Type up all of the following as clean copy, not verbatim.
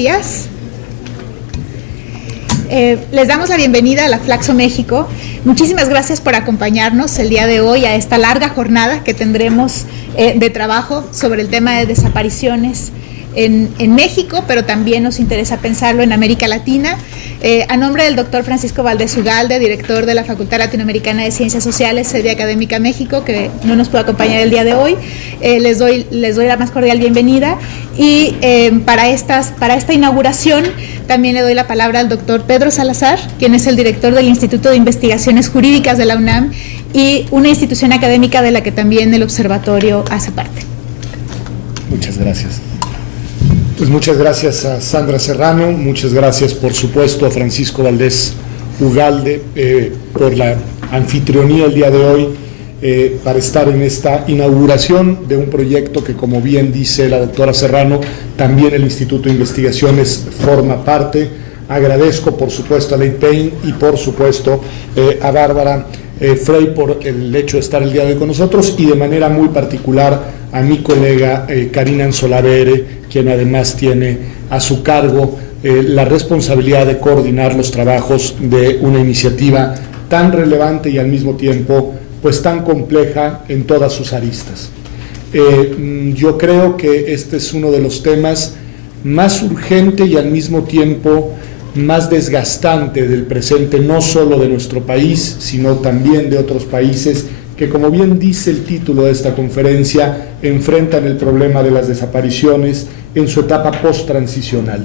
días. Les damos la bienvenida a la Flaxo México. Muchísimas gracias por acompañarnos el día de hoy a esta larga jornada que tendremos de trabajo sobre el tema de desapariciones en México, pero también nos interesa pensarlo en América Latina. A nombre del doctor Francisco Valdés Ugalde, director de la Facultad Latinoamericana de Ciencias Sociales, sede académica México, que no nos puede acompañar el día de hoy, les doy la más cordial bienvenida. Y para esta inauguración también le doy la palabra al doctor Pedro Salazar, quien es el director del Instituto de Investigaciones Jurídicas de la UNAM y una institución académica de la que también el observatorio hace parte. Muchas gracias. Pues muchas gracias a Sandra Serrano, muchas gracias por supuesto a Francisco Valdés Ugalde por la anfitrionía el día de hoy para estar en esta inauguración de un proyecto que, como bien dice la doctora Serrano, también el Instituto de Investigaciones forma parte. Agradezco por supuesto a Ley Payne y por supuesto a Bárbara Frey por el hecho de estar el día de hoy con nosotros, y de manera muy particular a mi colega Karina Anzolavere, quien además tiene a su cargo la responsabilidad de coordinar los trabajos de una iniciativa tan relevante y al mismo tiempo pues tan compleja en todas sus aristas. Yo creo que este es uno de los temas más urgente y al mismo tiempo más desgastante del presente, no solo de nuestro país, sino también de otros países que, como bien dice el título de esta conferencia, enfrentan el problema de las desapariciones en su etapa post-transicional.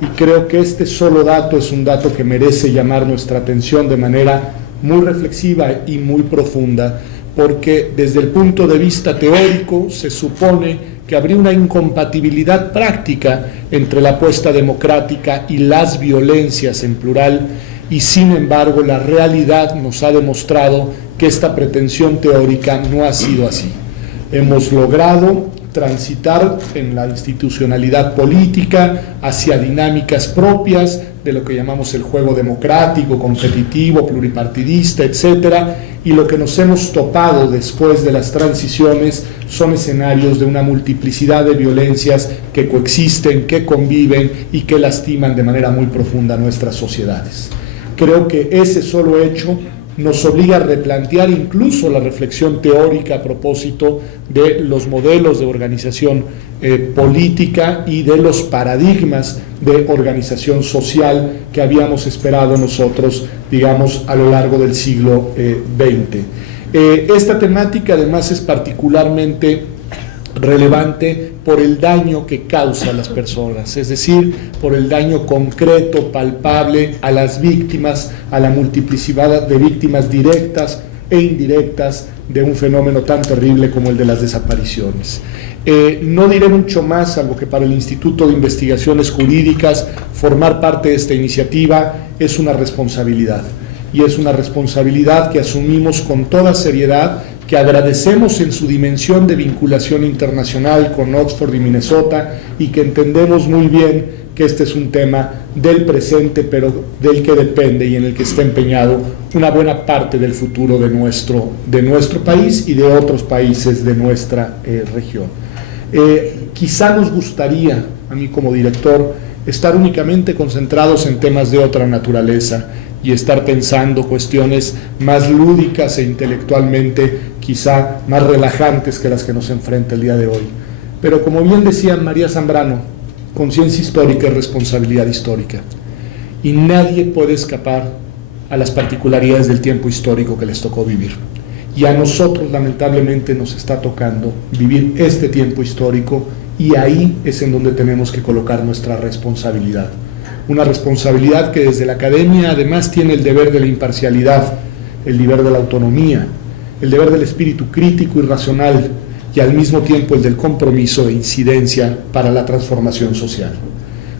Y creo que este solo dato es un dato que merece llamar nuestra atención de manera muy reflexiva y muy profunda, porque desde el punto de vista teórico se supone que habría una incompatibilidad práctica entre la apuesta democrática y las violencias en plural, y sin embargo la realidad nos ha demostrado que esta pretensión teórica no ha sido así. Hemos logrado transitar en la institucionalidad política hacia dinámicas propias de lo que llamamos el juego democrático, competitivo, pluripartidista, etcétera, y lo que nos hemos topado después de las transiciones son escenarios de una multiplicidad de violencias que coexisten, que conviven y que lastiman de manera muy profunda nuestras sociedades. Creo que ese solo hecho nos obliga a replantear incluso la reflexión teórica a propósito de los modelos de organización política y de los paradigmas de organización social que habíamos esperado nosotros, digamos, a lo largo del siglo XX. Esta temática además es particularmente relevante por el daño que causa a las personas, es decir, por el daño concreto, palpable a las víctimas, a la multiplicidad de víctimas directas e indirectas de un fenómeno tan terrible como el de las desapariciones. No diré mucho más, salvo que para el Instituto de Investigaciones Jurídicas formar parte de esta iniciativa es una responsabilidad, y es una responsabilidad que asumimos con toda seriedad, que agradecemos en su dimensión de vinculación internacional con Oxford y Minnesota, y que entendemos muy bien que este es un tema del presente, pero del que depende y en el que está empeñado una buena parte del futuro de nuestro país y de otros países de nuestra región. Quizá nos gustaría, a mí como director, estar únicamente concentrados en temas de otra naturaleza y estar pensando cuestiones más lúdicas e intelectualmente quizá más relajantes que las que nos enfrenta el día de hoy. Pero como bien decía María Zambrano, conciencia histórica es responsabilidad histórica, y nadie puede escapar a las particularidades del tiempo histórico que les tocó vivir. Y a nosotros lamentablemente nos está tocando vivir este tiempo histórico, y ahí es en donde tenemos que colocar nuestra responsabilidad. Una responsabilidad que desde la academia además tiene el deber de la imparcialidad, el deber de la autonomía, el deber del espíritu crítico y racional, y al mismo tiempo el del compromiso de incidencia para la transformación social.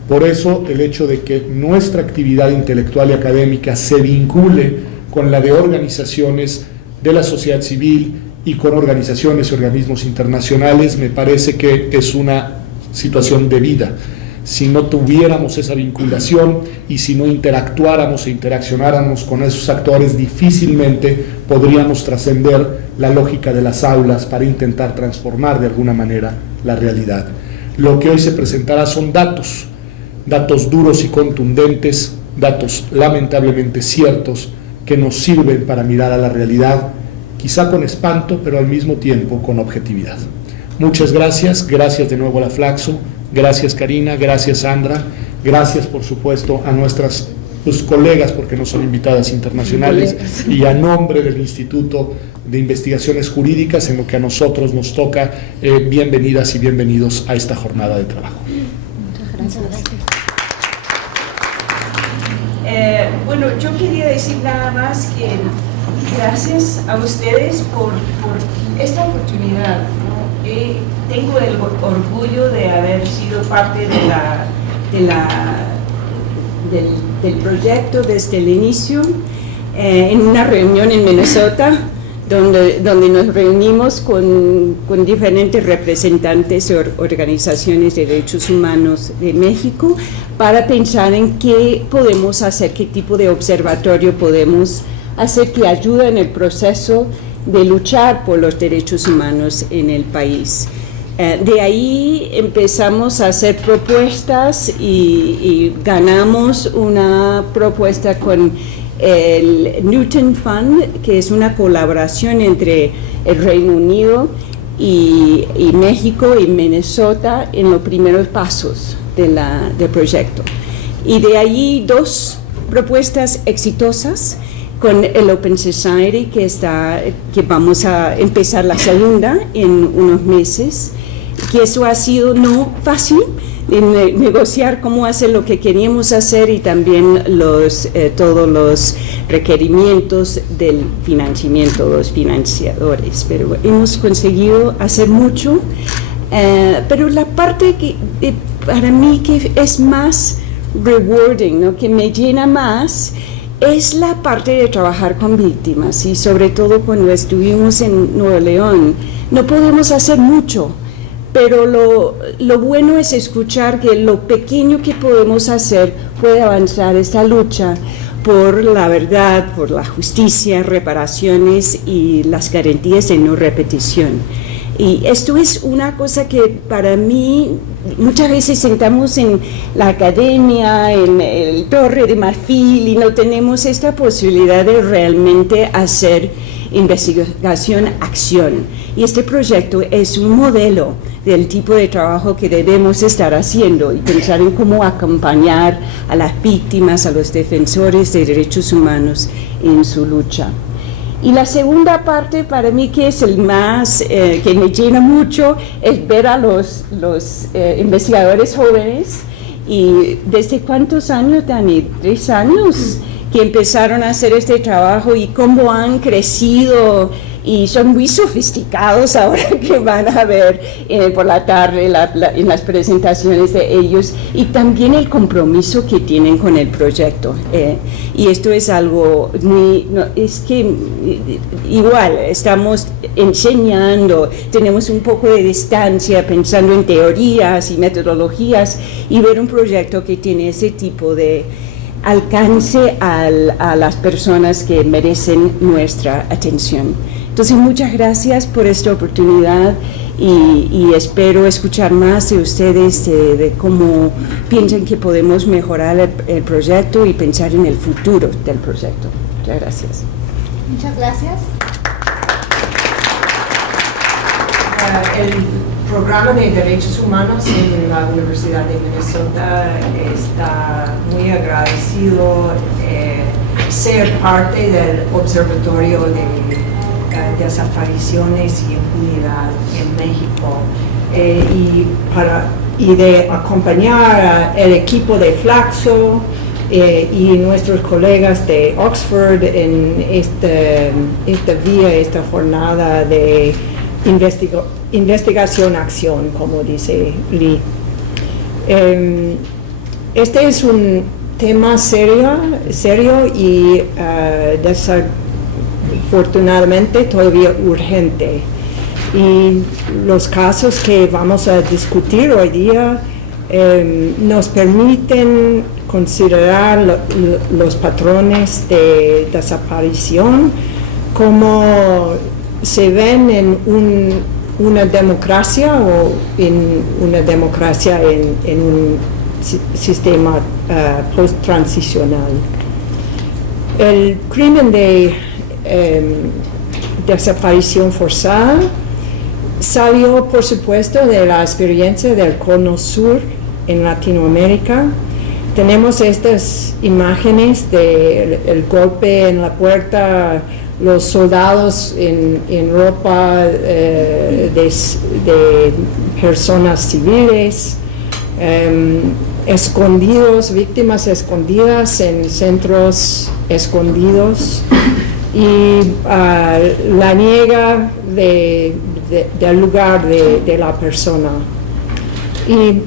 Por eso el hecho de que nuestra actividad intelectual y académica se vincule con la de organizaciones de la sociedad civil y con organizaciones y organismos internacionales me parece que es una situación debida. Si no tuviéramos esa vinculación y si no interactuáramos e interaccionáramos con esos actores, difícilmente podríamos trascender la lógica de las aulas para intentar transformar de alguna manera la realidad. Lo que hoy se presentará son datos datos duros y contundentes, datos lamentablemente ciertos, que nos sirven para mirar a la realidad, quizá con espanto, pero al mismo tiempo con objetividad. Muchas gracias, gracias de nuevo a la Flaxo, gracias Karina, gracias Sandra, gracias por supuesto a nuestras colegas, porque no son invitadas internacionales, y a nombre del Instituto de Investigaciones Jurídicas, en lo que a nosotros nos toca, bienvenidas y bienvenidos a esta jornada de trabajo. Muchas gracias. Bueno, yo quería decir nada más que gracias a ustedes por esta oportunidad, ¿no? Tengo el orgullo de haber sido parte del proyecto desde el inicio, en una reunión en Minnesota, donde nos reunimos con diferentes representantes de organizaciones de derechos humanos de México para pensar en qué podemos hacer, qué tipo de observatorio podemos hacer que ayude en el proceso de luchar por los derechos humanos en el país. De ahí empezamos a hacer propuestas y ganamos una propuesta con el Newton Fund, que es una colaboración entre el Reino Unido y México y Minnesota en los primeros pasos del proyecto. Y de ahí 2 propuestas exitosas con el Open Society, que vamos a empezar la segunda en unos meses, que eso ha sido no fácil, en negociar cómo hacer lo que queríamos hacer y también todos los requerimientos del financiamiento, los financiadores, pero hemos conseguido hacer mucho, pero la parte que para mí que es más rewarding, ¿no? Que me llena más, es la parte de trabajar con víctimas, y sobre todo cuando estuvimos en Nuevo León. No podemos hacer mucho, pero lo bueno es escuchar que lo pequeño que podemos hacer puede avanzar esta lucha por la verdad, por la justicia, reparaciones y las garantías de no repetición. Y esto es una cosa que para mí, muchas veces sentamos en la academia, en el Torre de Marfil, y no tenemos esta posibilidad de realmente hacer investigación-acción. Y este proyecto es un modelo del tipo de trabajo que debemos estar haciendo y pensar en cómo acompañar a las víctimas, a los defensores de derechos humanos en su lucha. Y la segunda parte para mí, que es el más, que me llena mucho, es ver a los investigadores jóvenes. ¿Y desde cuántos años, Dani? 3 años que empezaron a hacer este trabajo, y cómo han crecido y son muy sofisticados ahora que van a ver por la tarde en las presentaciones de ellos, y también el compromiso que tienen con el proyecto. Y esto es algo muy, es que igual estamos enseñando, tenemos un poco de distancia pensando en teorías y metodologías, y ver un proyecto que tiene ese tipo de alcance a las personas que merecen nuestra atención. Entonces, muchas gracias por esta oportunidad, y espero escuchar más de ustedes de cómo piensan que podemos mejorar el proyecto y pensar en el futuro del proyecto. Muchas gracias. Muchas gracias. El programa de derechos humanos en la Universidad de Minnesota está muy agradecido ser parte del Observatorio de Desapariciones y Impunidad en México, y de acompañar al equipo de Flaxo y nuestros colegas de Oxford en esta jornada de investigación-acción, como dice Lee. Este es un tema serio y desafortunadamente todavía urgente. Y los casos que vamos a discutir hoy día nos permiten considerar los patrones de desaparición como se ven en una democracia, o en una democracia en un sistema post-transicional. El crimen de desaparición forzada salió, por supuesto, de la experiencia del Cono Sur en Latinoamérica. Tenemos estas imágenes del golpe en la puerta, los soldados en ropa de personas civiles, escondidos, víctimas escondidas en centros escondidos, y la niega del lugar de la persona. Y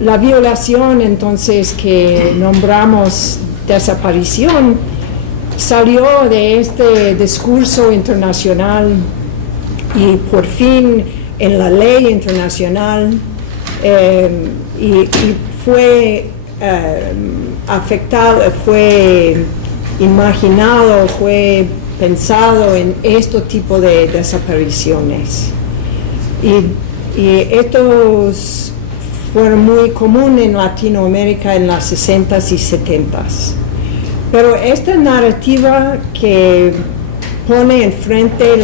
la violación, entonces, que nombramos desaparición, salió de este discurso internacional y por fin en la ley internacional, y fue afectado, fue imaginado, fue pensado en este tipo de desapariciones. Y estos fueron muy comunes en Latinoamérica en las 60s y 70s. Pero esta narrativa que pone enfrente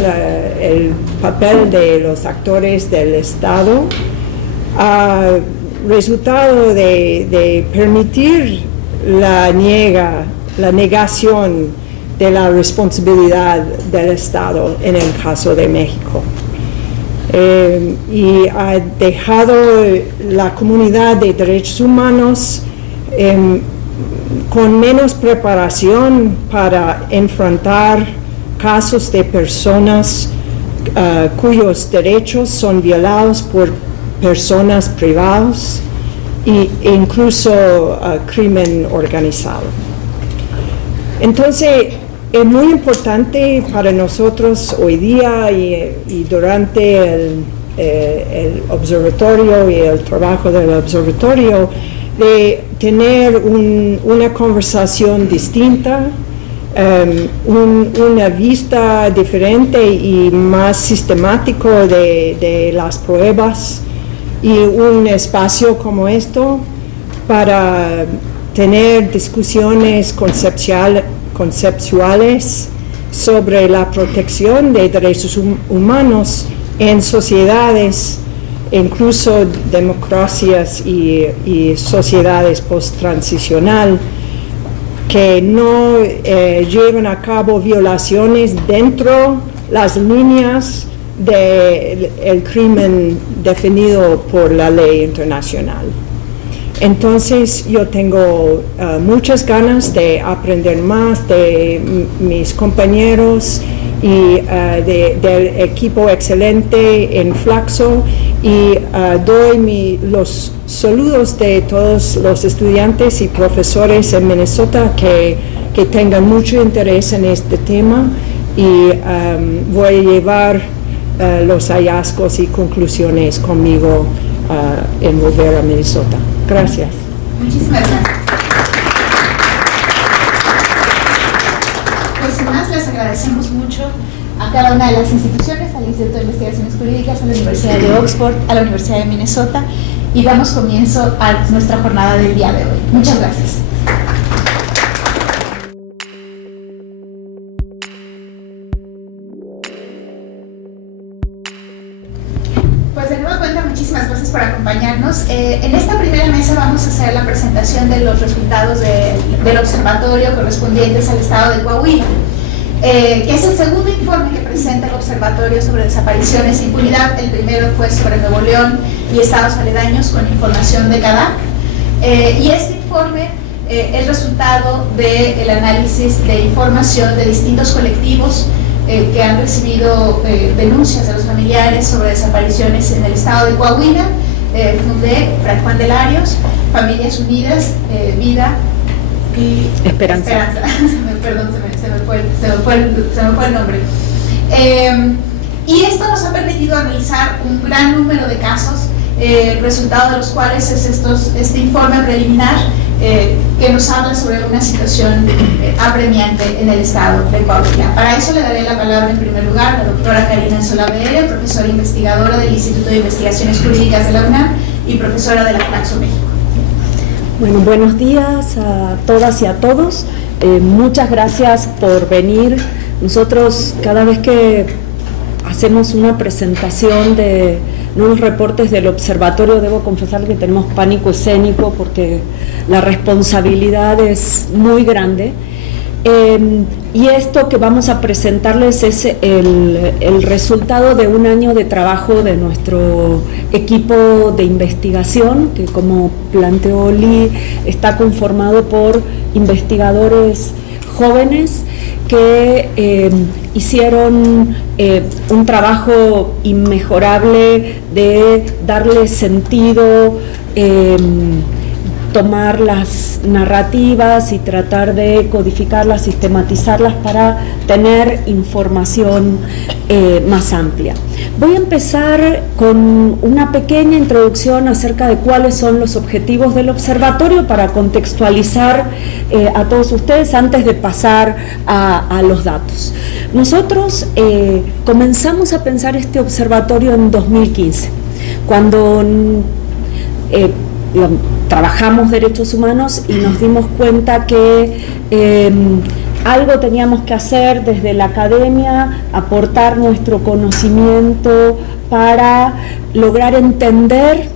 el papel de los actores del Estado ha resultado de permitir la negación de la responsabilidad del Estado en el caso de México. Y ha dejado la comunidad de derechos humanos con menos preparación para enfrentar casos de personas cuyos derechos son violados por personas privadas e incluso crimen organizado. Entonces, es muy importante para nosotros hoy día y durante el observatorio y el trabajo del observatorio de tener una conversación distinta, una vista diferente y más sistemático de las pruebas, y un espacio como esto para tener discusiones conceptuales sobre la protección de derechos humanos en sociedades, incluso democracias y sociedades post-transicional, que no llevan a cabo violaciones dentro las líneas del crimen definido por la ley internacional. Entonces yo tengo muchas ganas de aprender más de mis compañeros y del equipo excelente en Flaxo, y doy los saludos de todos los estudiantes y profesores en Minnesota que tengan mucho interés en este tema, y voy a llevar los hallazgos y conclusiones conmigo en volver a Minnesota. Gracias. Muchísimas gracias. Pues sin más, les agradecemos mucho a cada una de las instituciones, al Instituto de Investigaciones Jurídicas, a la Universidad de Oxford, a la Universidad de Minnesota, y damos comienzo a nuestra jornada del día de hoy. Muchas gracias. Pues de nuevo cuenta, muchísimas gracias por acompañarnos. En esta primera mesa vamos a hacer la presentación de los resultados del observatorio correspondientes al estado de Coahuila, que es el segundo informe que presenta el observatorio sobre desapariciones e impunidad. El primero fue sobre Nuevo León y estados aledaños con información de CADAC, y este informe es resultado del análisis de información de distintos colectivos que han recibido denuncias de los familiares sobre desapariciones en el estado de Coahuila. Fundé, Fray Juan de Larios, Familias Unidas, Vida y Esperanza. Perdón, se me fue el nombre. Y esto nos ha permitido analizar un gran número de casos, resultado de los cuales es este informe preliminar que nos habla sobre una situación apremiante en el estado de Coahuila. Para eso le daré la palabra en primer lugar a la doctora Karina Solavedere, profesora investigadora del Instituto de Investigaciones Jurídicas de la UNAM y profesora de la Flaxo México. Bueno, buenos días a todas y a todos. Muchas gracias por venir. Nosotros cada vez que hacemos una presentación de nuevos reportes del observatorio, debo confesar que tenemos pánico escénico porque la responsabilidad es muy grande. Y esto que vamos a presentarles es el resultado de un año de trabajo de nuestro equipo de investigación, que como planteó Lee, está conformado por investigadores jóvenes que hicieron un trabajo inmejorable de darle sentido, tomar las narrativas y tratar de codificarlas, sistematizarlas para tener información más amplia. Voy a empezar con una pequeña introducción acerca de cuáles son los objetivos del observatorio para contextualizar a todos ustedes antes de pasar a los datos. Nosotros comenzamos a pensar este observatorio en 2015, cuando trabajamos derechos humanos y nos dimos cuenta que algo teníamos que hacer desde la academia, aportar nuestro conocimiento para lograr entender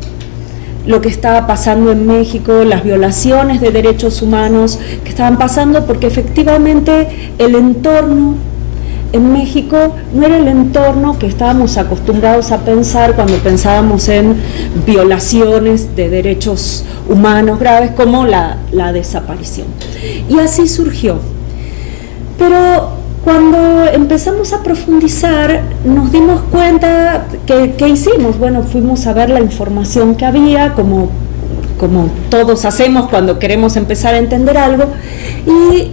lo que estaba pasando en México, las violaciones de derechos humanos que estaban pasando, porque efectivamente el entorno en México no era el entorno que estábamos acostumbrados a pensar cuando pensábamos en violaciones de derechos humanos graves como la desaparición. Y así surgió. Pero cuando empezamos a profundizar nos dimos cuenta que hicimos, bueno, fuimos a ver la información que había, como todos hacemos cuando queremos empezar a entender algo, y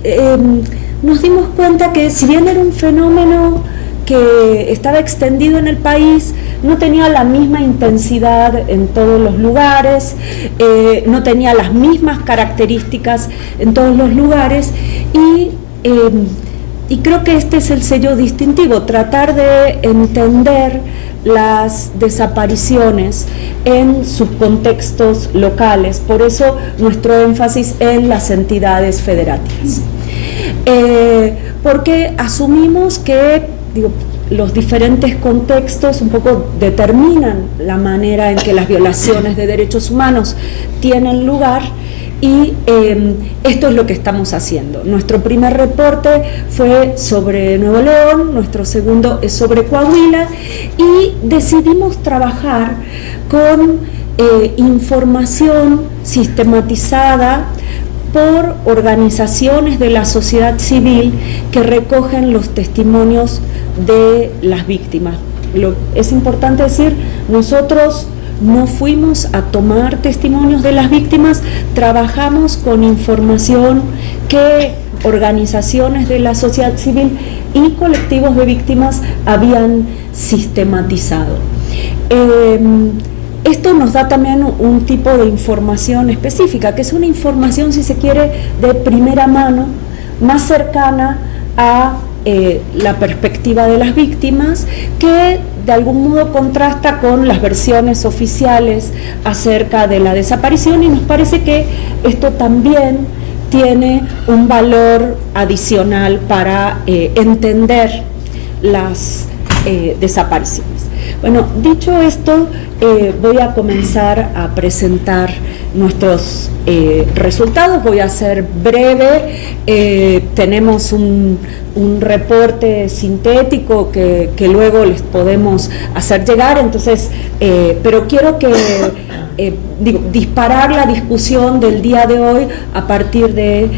nos dimos cuenta que si bien era un fenómeno que estaba extendido en el país, no tenía la misma intensidad en todos los lugares, no tenía las mismas características en todos los lugares, y creo que este es el sello distintivo, tratar de entender las desapariciones en subcontextos locales. Por eso nuestro énfasis en las entidades federativas. Porque asumimos que los diferentes contextos un poco determinan la manera en que las violaciones de derechos humanos tienen lugar, y esto es lo que estamos haciendo. Nuestro primer reporte fue sobre Nuevo León, nuestro segundo es sobre Coahuila, y decidimos trabajar con información sistematizada por organizaciones de la sociedad civil que recogen los testimonios de las víctimas. Es importante decir, nosotros no fuimos a tomar testimonios de las víctimas, trabajamos con información que organizaciones de la sociedad civil y colectivos de víctimas habían sistematizado. Esto nos da también un tipo de información específica, que es una información, si se quiere, de primera mano, más cercana a la perspectiva de las víctimas, que de algún modo contrasta con las versiones oficiales acerca de la desaparición, y nos parece que esto también tiene un valor adicional para entender las desapariciones. Bueno, dicho esto, voy a comenzar a presentar nuestros resultados. Voy a ser breve. Tenemos un reporte sintético que luego les podemos hacer llegar, entonces, pero quiero que disparar la discusión del día de hoy a partir de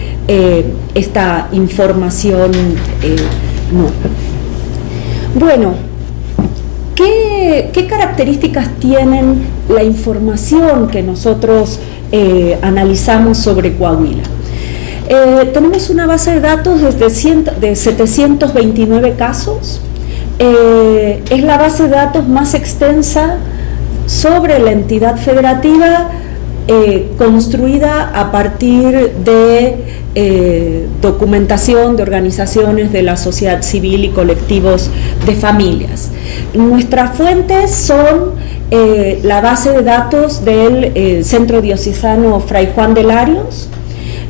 esta información nueva. Bueno, ¿qué características tienen la información que nosotros analizamos sobre Coahuila? Tenemos una base de datos de 729 casos. Es la base de datos más extensa sobre la entidad federativa, construida a partir de documentación de organizaciones de la sociedad civil y colectivos de familias. Nuestras fuentes son la base de datos del Centro Diocesano Fray Juan de Larios,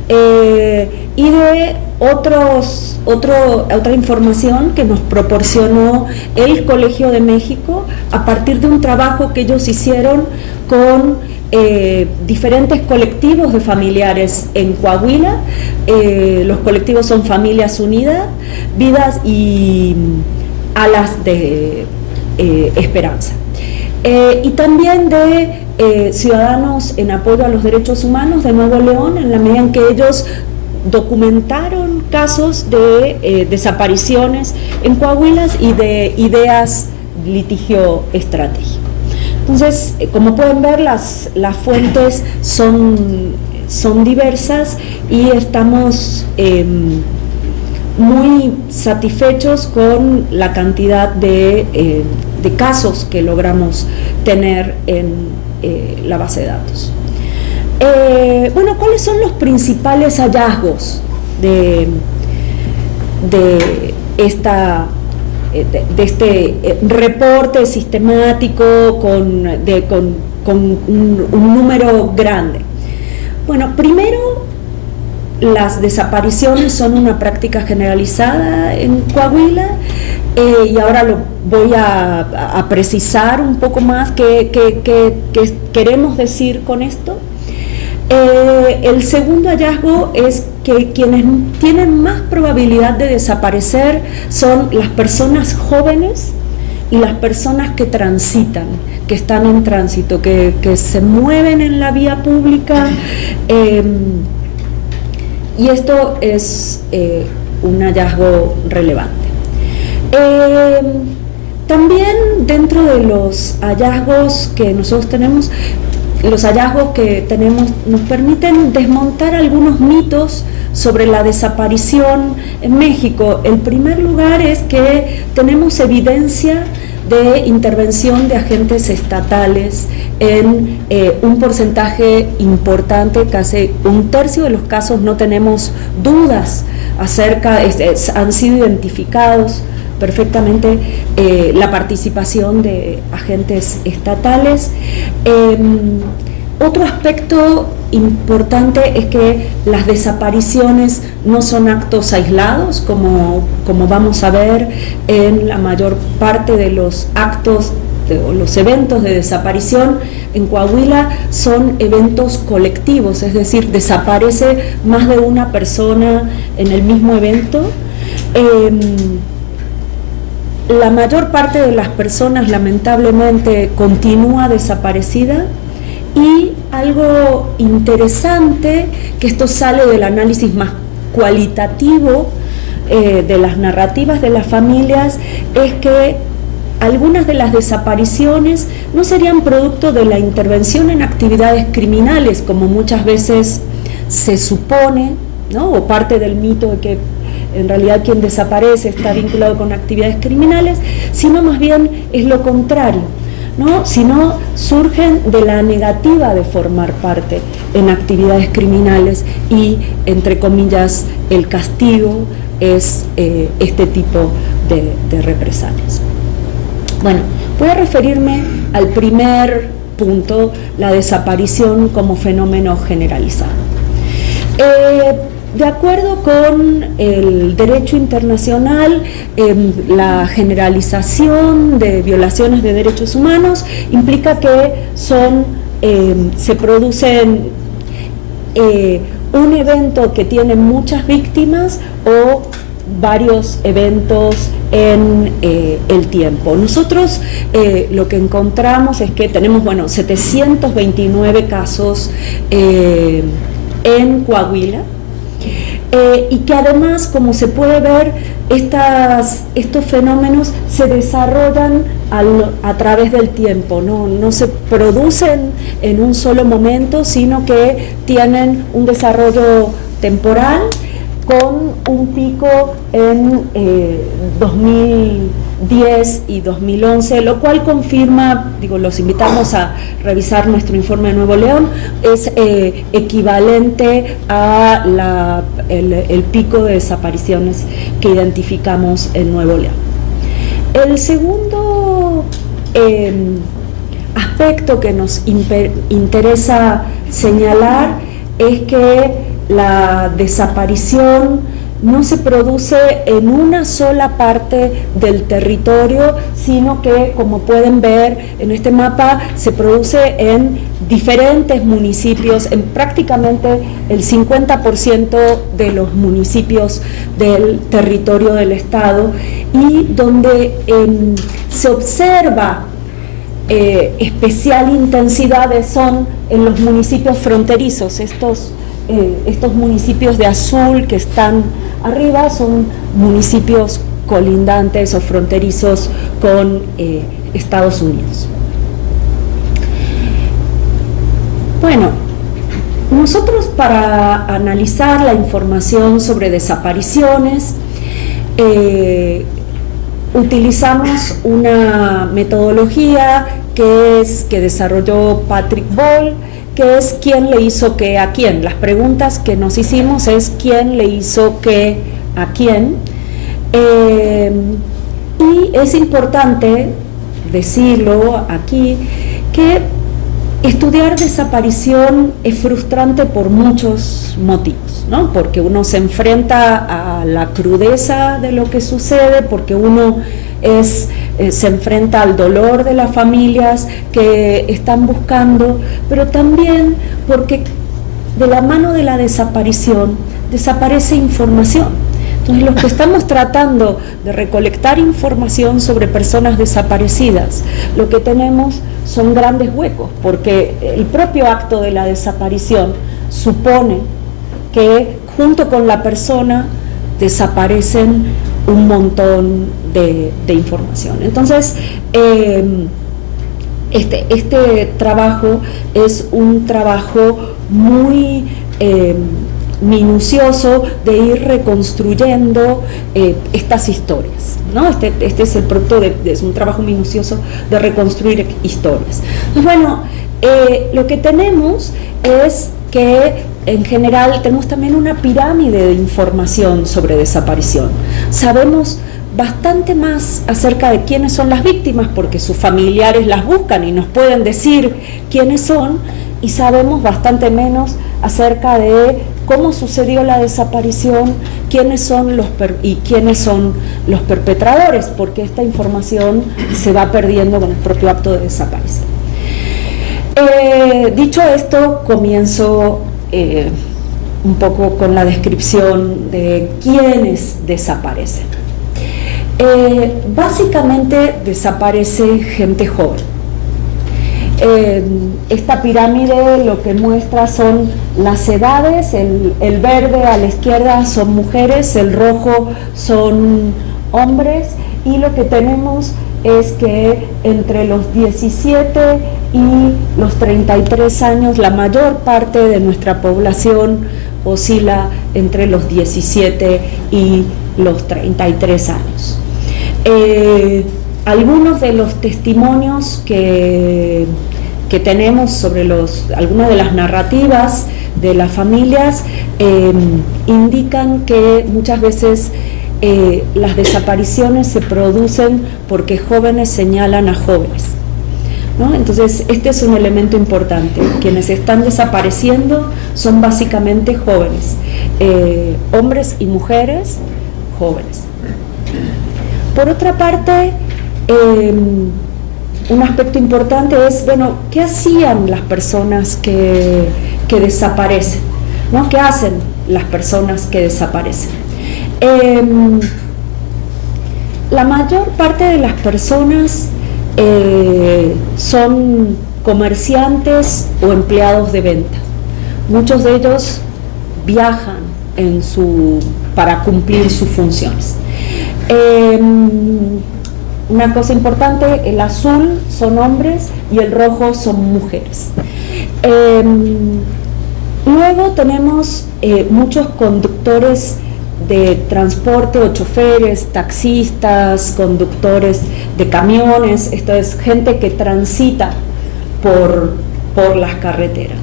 y de otra información que nos proporcionó el Colegio de México a partir de un trabajo que ellos hicieron con diferentes colectivos de familiares en Coahuila. Los colectivos son Familias Unidas, Vidas y Alas de Esperanza. Y también de Ciudadanos en Apoyo a los Derechos Humanos de Nuevo León, en la medida en que ellos documentaron casos de desapariciones en Coahuila y de ideas litigio estratégico. Entonces, como pueden ver, las fuentes son diversas y estamos muy satisfechos con la cantidad de casos que logramos tener en la base de datos. Bueno, ¿cuáles son los principales hallazgos de este reporte sistemático con un número grande? Bueno, primero, las desapariciones son una práctica generalizada en Coahuila, y ahora lo voy a precisar un poco más qué queremos decir con esto. El segundo hallazgo es que quienes tienen más probabilidad de desaparecer son las personas jóvenes y las personas que transitan, que están en tránsito, que se mueven en la vía pública, y esto es un hallazgo relevante. También dentro de los hallazgos que nosotros tenemos, los hallazgos que tenemos nos permiten desmontar algunos mitos sobre la desaparición en México. El primer lugar es que tenemos evidencia de intervención de agentes estatales en un porcentaje importante, casi un tercio de los casos no tenemos dudas acerca, han sido identificados perfectamente la participación de agentes estatales. Otro aspecto importante es que las desapariciones no son actos aislados, como vamos a ver en la mayor parte de los actos o los eventos de desaparición en Coahuila son eventos colectivos, es decir, desaparece más de una persona en el mismo evento. La mayor parte de las personas lamentablemente continúa desaparecida, y algo interesante, que esto sale del análisis más cualitativo de las narrativas de las familias, es que algunas de las desapariciones no serían producto de la intervención en actividades criminales, como muchas veces se supone, ¿no? O parte del mito de que en realidad quien desaparece está vinculado con actividades criminales, sino más bien es lo contrario, ¿no? Sino surgen de la negativa de formar parte en actividades criminales y, entre comillas, el castigo es este tipo de represalias. Bueno, voy a referirme al primer punto, la desaparición como fenómeno generalizado. De acuerdo con el derecho internacional, la generalización de violaciones de derechos humanos implica que se producen un evento que tiene muchas víctimas o varios eventos en el tiempo. Nosotros lo que encontramos es que tenemos 729 casos en Coahuila, y que además, como se puede ver, estos fenómenos se desarrollan a través del tiempo, no se producen en un solo momento, sino que tienen un desarrollo temporal, con un pico en 2010 y 2011, lo cual confirma, los invitamos a revisar nuestro informe de Nuevo León, es equivalente a el pico de desapariciones que identificamos en Nuevo León. El segundo aspecto que nos interesa señalar es que la desaparición no se produce en una sola parte del territorio, sino que, como pueden ver en este mapa, se produce en diferentes municipios, en prácticamente el 50% de los municipios del territorio del Estado, y donde se observa especial intensidad son en los municipios fronterizos. Estos municipios de azul que están arriba son municipios colindantes o fronterizos con Estados Unidos. Bueno, nosotros para analizar la información sobre desapariciones utilizamos una metodología que desarrolló Patrick Ball, que es quién le hizo qué a quién. Las preguntas que nos hicimos es quién le hizo qué a quién. Y es importante decirlo aquí que estudiar desaparición es frustrante por muchos motivos, ¿no? Porque uno se enfrenta a la crudeza de lo que sucede, porque uno se enfrenta al dolor de las familias que están buscando, pero también porque de la mano de la desaparición desaparece información. Entonces, los que estamos tratando de recolectar información sobre personas desaparecidas, lo que tenemos son grandes huecos, porque el propio acto de la desaparición supone que junto con la persona desaparecen un montón de información. Entonces, este trabajo es un trabajo muy minucioso de ir reconstruyendo estas historias, ¿no? Este es el producto es un trabajo minucioso de reconstruir historias. Pues bueno, lo que tenemos es que en general tenemos también una pirámide de información sobre desaparición. Sabemos bastante más acerca de quiénes son las víctimas porque sus familiares las buscan y nos pueden decir quiénes son, y sabemos bastante menos acerca de cómo sucedió la desaparición, quiénes son los perpetradores, porque esta información se va perdiendo con el propio acto de desaparición. Dicho esto, comienzo un poco con la descripción de quiénes desaparecen. Básicamente desaparece gente joven. Esta pirámide lo que muestra son las edades, el verde a la izquierda son mujeres, el rojo son hombres, y lo que tenemos es que entre los 17 y los 33 años la mayor parte de nuestra población oscila entre los 17 y los 33 años. Algunos de los testimonios que tenemos sobre algunas de las narrativas de las familias indican que muchas veces las desapariciones se producen porque jóvenes señalan a jóvenes, ¿no? Entonces, este es un elemento importante. Quienes están desapareciendo son básicamente jóvenes, hombres y mujeres jóvenes. Por otra parte, un aspecto importante es, bueno, ¿qué hacían las personas que desaparecen? ¿No? ¿Qué hacen las personas que desaparecen? La mayor parte de las personas son comerciantes o empleados de venta. Muchos de ellos viajan para cumplir sus funciones. Una cosa importante, el azul son hombres y el rojo son mujeres. Luego tenemos muchos conductores de transporte o choferes, taxistas, conductores de camiones. Esto es gente que transita por las carreteras.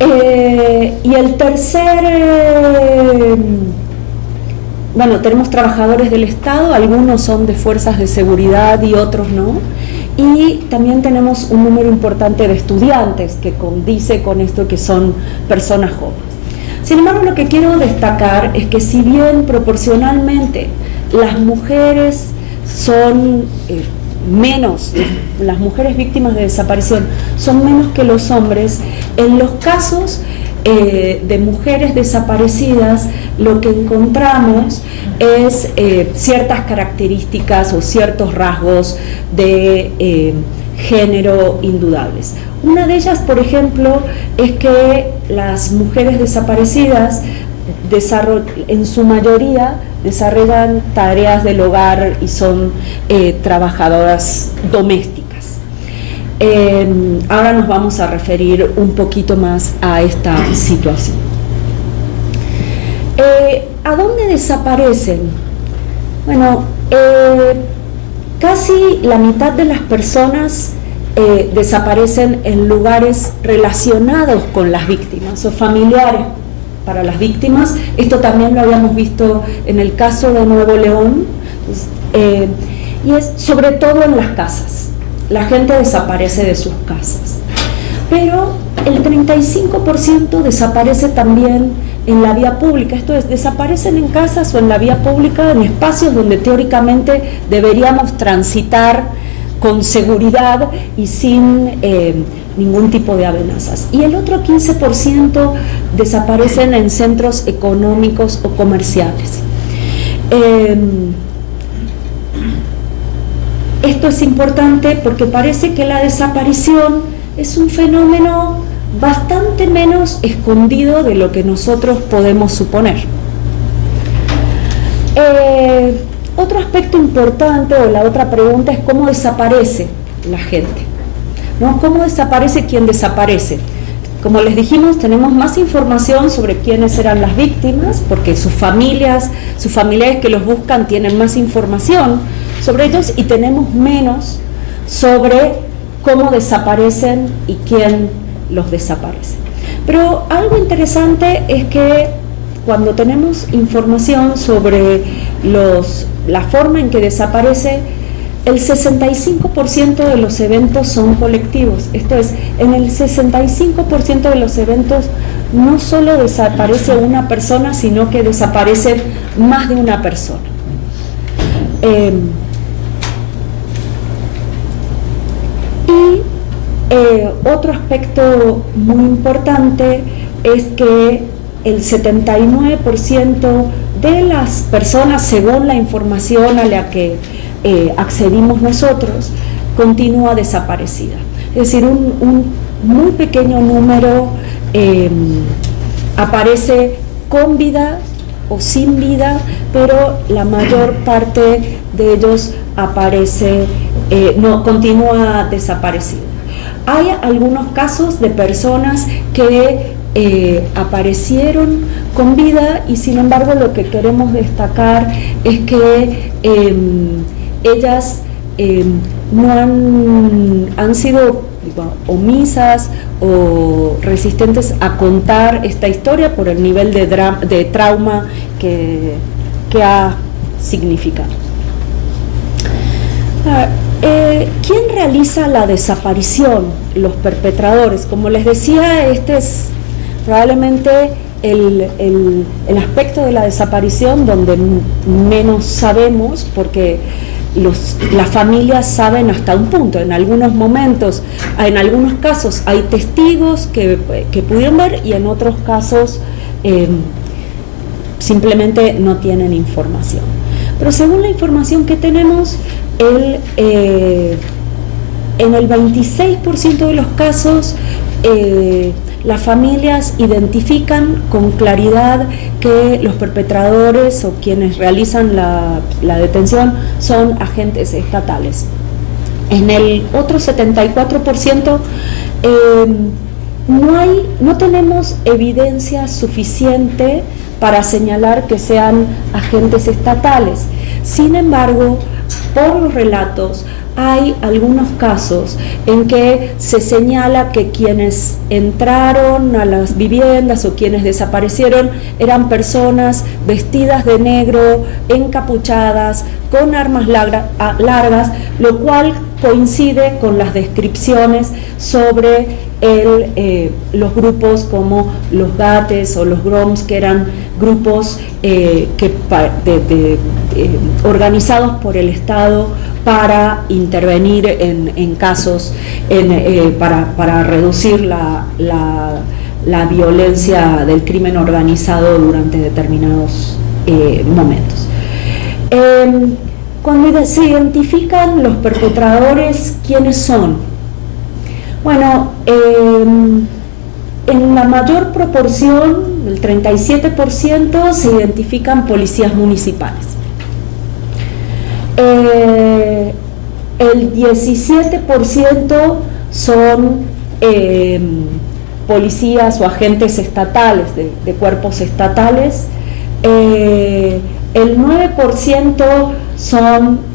Y el tercer... Bueno, tenemos trabajadores del Estado, algunos son de fuerzas de seguridad y otros no, y también tenemos un número importante de estudiantes que condice con esto, que son personas jóvenes. Sin embargo, lo que quiero destacar es que si bien proporcionalmente las mujeres son menos, las mujeres víctimas de desaparición son menos que los hombres, en los casos de mujeres desaparecidas lo que encontramos es ciertas características o ciertos rasgos de género indudables. Una de ellas, por ejemplo, es que las mujeres desaparecidas en su mayoría desarrollan tareas del hogar y son trabajadoras domésticas. Ahora nos vamos a referir un poquito más a esta situación. ¿A dónde desaparecen? Bueno, casi la mitad de las personas desaparecen en lugares relacionados con las víctimas o familiares para las víctimas. Esto también lo habíamos visto en el caso de Nuevo León, y es sobre todo en las casas. La gente desaparece de sus casas, pero el 35% desaparece también en la vía pública. Esto es, desaparecen en casas o en la vía pública, en espacios donde teóricamente deberíamos transitar con seguridad y sin ningún tipo de amenazas. Y el otro 15% desaparecen en centros económicos o comerciales. Esto es importante porque parece que la desaparición es un fenómeno bastante menos escondido de lo que nosotros podemos suponer. Otro aspecto importante, o la otra pregunta, es cómo desaparece la gente, ¿no? ¿Cómo desaparece quien desaparece? Como les dijimos, tenemos más información sobre quiénes eran las víctimas, porque sus familiares que los buscan tienen más información sobre ellos, y tenemos menos sobre cómo desaparecen y quién los desaparece. Pero algo interesante es que cuando tenemos información sobre la forma en que desaparece, el 65% de los eventos son colectivos. Esto es, en el 65% de los eventos no solo desaparece una persona, sino que desaparece más de una persona. Otro aspecto muy importante es que el 79% de las personas, según la información a la que accedimos nosotros, continúa desaparecida. Es decir, un muy pequeño número aparece con vida o sin vida, pero la mayor parte de ellos continúa desaparecida. Hay algunos casos de personas que aparecieron con vida, y sin embargo lo que queremos destacar es que ellas no han sido omisas o resistentes a contar esta historia por el nivel de trauma que ha significado. ¿Quién realiza la desaparición? Los perpetradores. Como les decía, este es probablemente el aspecto de la desaparición donde menos sabemos, porque las familias saben hasta un punto. En algunos momentos, en algunos casos hay testigos que pudieron ver, y en otros casos simplemente no tienen información. Pero según la información que tenemos, en el 26% de los casos las familias identifican con claridad que los perpetradores o quienes realizan la detención son agentes estatales. En el otro 74% no tenemos evidencia suficiente para señalar que sean agentes estatales. Sin embargo, por los relatos, hay algunos casos en que se señala que quienes entraron a las viviendas o quienes desaparecieron eran personas vestidas de negro, encapuchadas, con armas largas, lo cual coincide con las descripciones sobre los grupos como los GATES o los GROMS, que eran grupos organizados por el Estado para intervenir en casos, para reducir la violencia del crimen organizado durante determinados momentos. Cuando se identifican los perpetradores, ¿quiénes son? Bueno, en la mayor proporción, el 37%, se identifican policías municipales. El 17% son policías o agentes estatales, de cuerpos estatales. El 9% son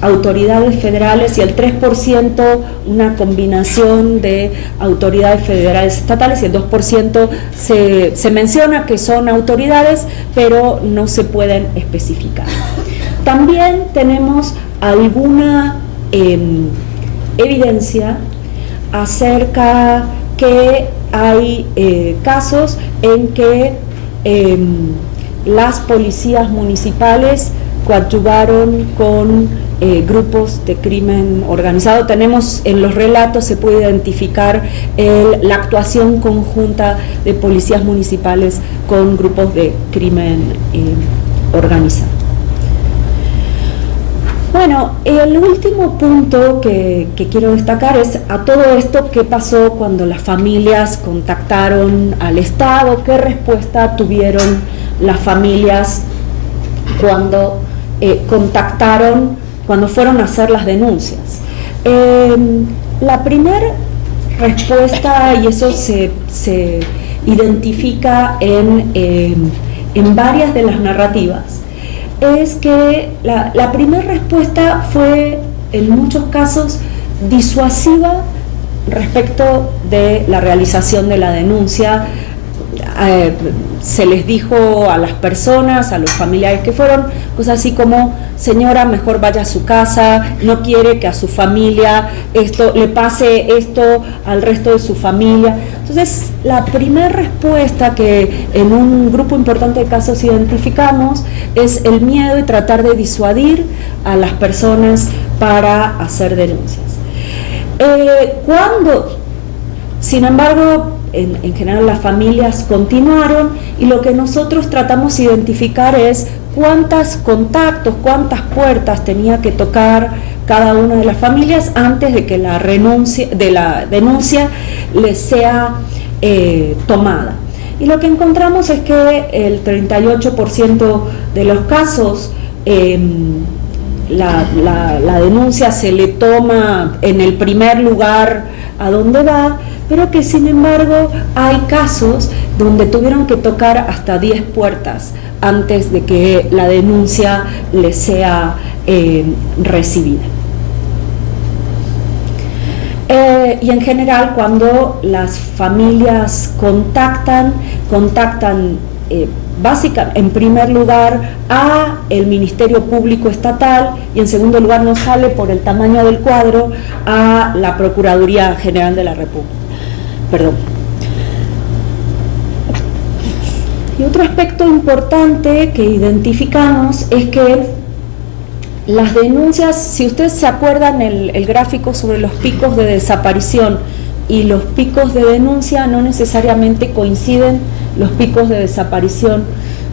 autoridades federales y el 3% una combinación de autoridades federales estatales, y el 2% se menciona que son autoridades, pero no se pueden especificar. También tenemos alguna evidencia acerca que hay casos en que las policías municipales coadyuvaron con grupos de crimen organizado. Tenemos en los relatos, se puede identificar la actuación conjunta de policías municipales con grupos de crimen organizado. Bueno, el último punto que quiero destacar es a todo esto qué pasó cuando las familias contactaron al Estado, qué respuesta tuvieron las familias cuando contactaron, cuando fueron a hacer las denuncias. La primera respuesta, y eso se identifica en varias de las narrativas, es que la primera respuesta fue en muchos casos disuasiva respecto de la realización de la denuncia. Se les dijo a las personas, a los familiares que fueron, cosas así como: señora, mejor vaya a su casa, no quiere que a su familia le pase esto al resto de su familia. Entonces, la primera respuesta que en un grupo importante de casos identificamos es el miedo y tratar de disuadir a las personas para hacer denuncias. Sin embargo, en general las familias continuaron, y lo que nosotros tratamos de identificar es cuántos contactos, cuántas puertas tenía que tocar cada una de las familias antes de que la denuncia les sea tomada. Y lo que encontramos es que el 38% de los casos la denuncia se le toma en el primer lugar a donde va, pero que sin embargo hay casos donde tuvieron que tocar hasta 10 puertas antes de que la denuncia les sea recibida. Y en general, cuando las familias contactan básicamente, en primer lugar, a el Ministerio Público Estatal, y en segundo lugar, no sale por el tamaño del cuadro, a la Procuraduría General de la República. Perdón. Y otro aspecto importante que identificamos es que las denuncias, si ustedes se acuerdan el gráfico sobre los picos de desaparición y los picos de denuncia, no necesariamente coinciden los picos de desaparición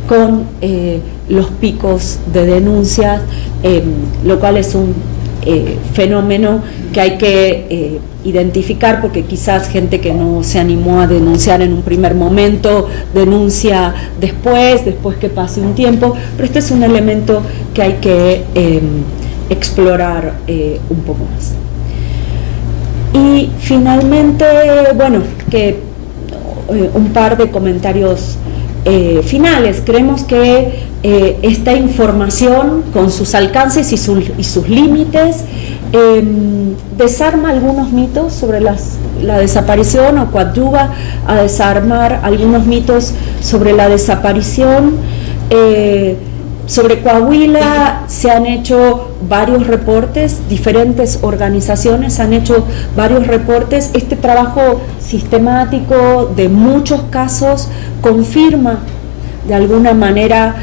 con los picos de denuncia, lo cual es un fenómeno que hay que identificar, porque quizás gente que no se animó a denunciar en un primer momento denuncia después que pase un tiempo, pero este es un elemento que hay que explorar un poco más. Y finalmente, bueno, un par de comentarios finales. Creemos que esta información, con sus alcances y sus límites, desarma algunos mitos sobre la desaparición, o coadyuva a desarmar algunos mitos sobre la desaparición. Sobre Coahuila se han hecho varios reportes, diferentes organizaciones han hecho varios reportes. Este trabajo sistemático de muchos casos confirma de alguna manera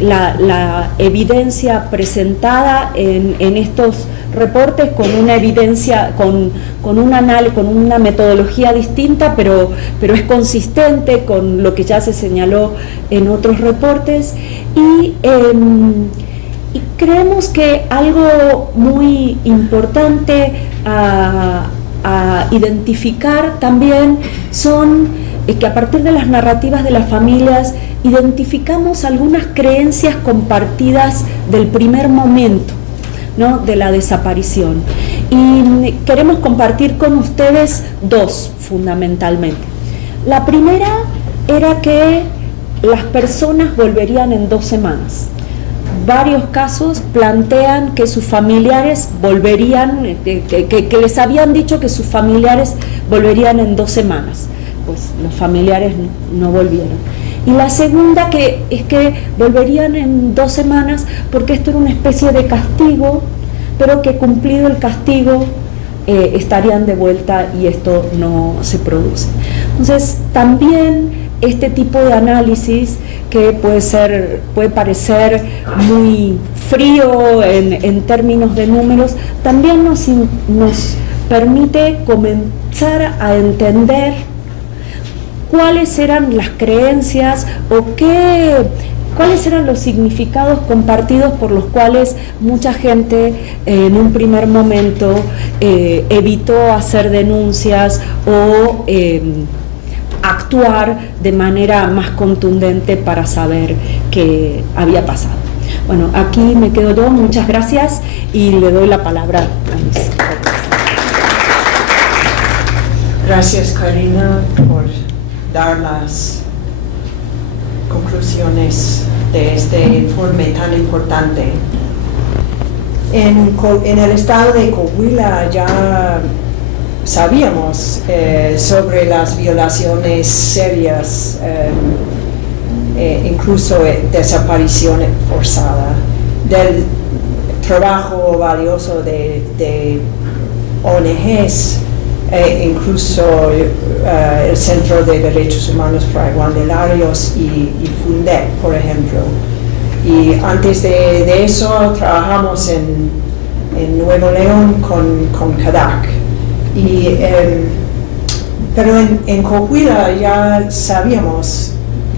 la evidencia presentada en estos reportes, con una evidencia, con un análisis, con una metodología distinta, pero es consistente con lo que ya se señaló en otros reportes. Y creemos que algo muy importante a identificar también son que a partir de las narrativas de las familias identificamos algunas creencias compartidas del primer momento, ¿no?, de la desaparición. Y queremos compartir con ustedes dos fundamentalmente. La primera era que las personas volverían en 2 semanas. Varios casos plantean que sus familiares volverían, que les habían dicho que sus familiares volverían en 2 semanas. Pues los familiares no volvieron. Y la segunda es que volverían en 2 semanas porque esto era una especie de castigo, pero que cumplido el castigo estarían de vuelta y esto no se produce. Entonces también este tipo de análisis, que puede parecer muy frío en términos de números, también nos permite comenzar a entender cuáles eran las creencias o cuáles eran los significados compartidos por los cuales mucha gente en un primer momento evitó hacer denuncias o actuar de manera más contundente para saber qué había pasado. Bueno, aquí me quedo yo, muchas gracias y le doy la palabra a mis colegas. Gracias, Karina, por dar las conclusiones de este informe tan importante. En el estado de Coahuila ya sabíamos sobre las violaciones serias, incluso desaparición forzada, del trabajo valioso de ONGs, incluso el Centro de Derechos Humanos Fray Juan de Larios y FUNDEC, por ejemplo. Y antes de eso trabajamos en Nuevo León con CADAC. Pero en Coahuila ya sabíamos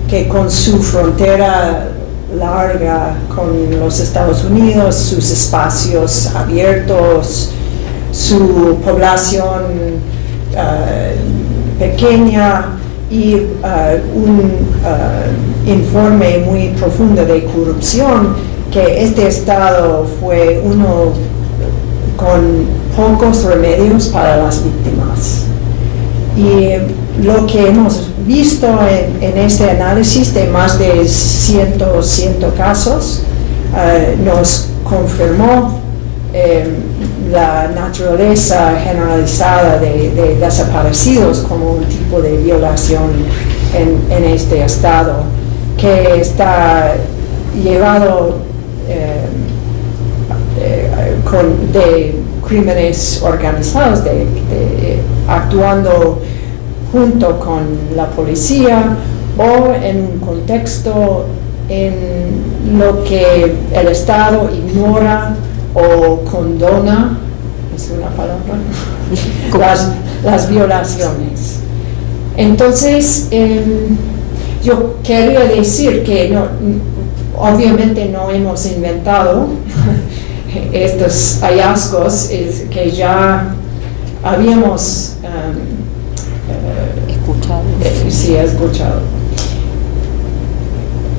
que con su frontera larga con los Estados Unidos, sus espacios abiertos, su población pequeña y un informe muy profundo de corrupción, que este estado fue uno con pocos remedios para las víctimas. Y lo que hemos visto en este análisis de más de 100 casos nos confirmó la naturaleza generalizada de desaparecidos como un tipo de violación en este estado, que está llevado de crímenes organizados, actuando junto con la policía o en un contexto en lo que el Estado ignora o condona, ¿es una palabra? las violaciones. Entonces, yo quería decir que obviamente no hemos inventado estos hallazgos, que ya habíamos escuchado. Sí, escuchado.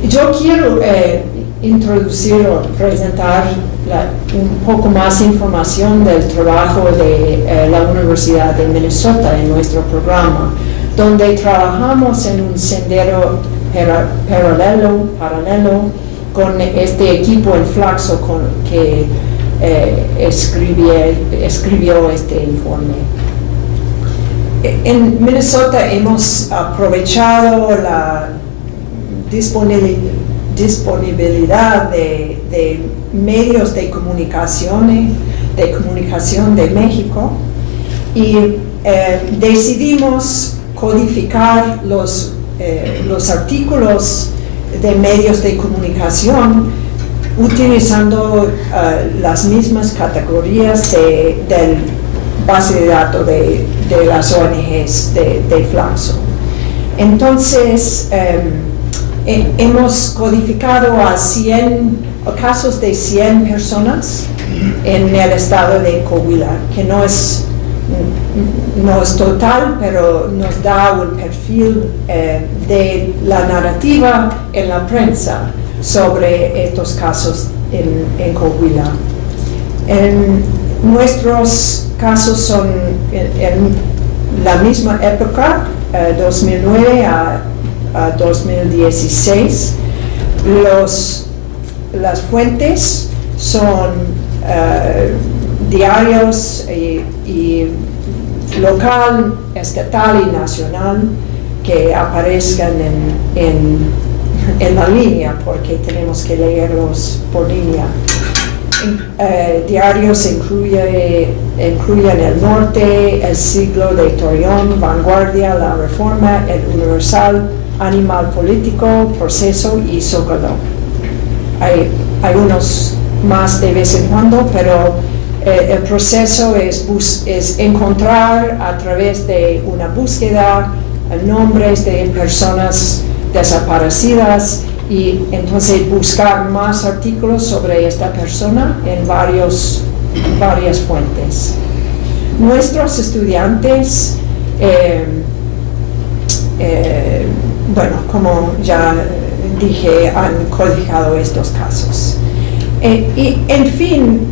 Yo quiero introducir o presentar un poco más información del trabajo de la Universidad de Minnesota en nuestro programa, donde trabajamos en un sendero paralelo con este equipo en Flaxo que escribió este informe. En Minnesota hemos aprovechado la disponibilidad de medios de comunicación de México y decidimos codificar los artículos de medios de comunicación utilizando las mismas categorías del base de datos de las ONGs de Flaxo. Entonces, hemos codificado a casos de 100 personas en el estado de Coahuila, que no es total, pero nos da un perfil de la narrativa en la prensa sobre estos casos en Coahuila. Nuestros casos son en la misma época, 2009 a 2016. Las fuentes son diarios y local, estatal y nacional que aparezcan en la línea, porque tenemos que leerlos por línea. Diarios incluyen El Norte, El Siglo de Torreón, Vanguardia, La Reforma, El Universal, Animal Político, Proceso y Zócalo. Hay unos más de vez en cuando, pero el proceso es encontrar a través de una búsqueda nombres de personas desaparecidas y entonces buscar más artículos sobre esta persona en varias fuentes. Nuestros estudiantes, bueno, como ya dije, han codificado estos casos. Y en fin,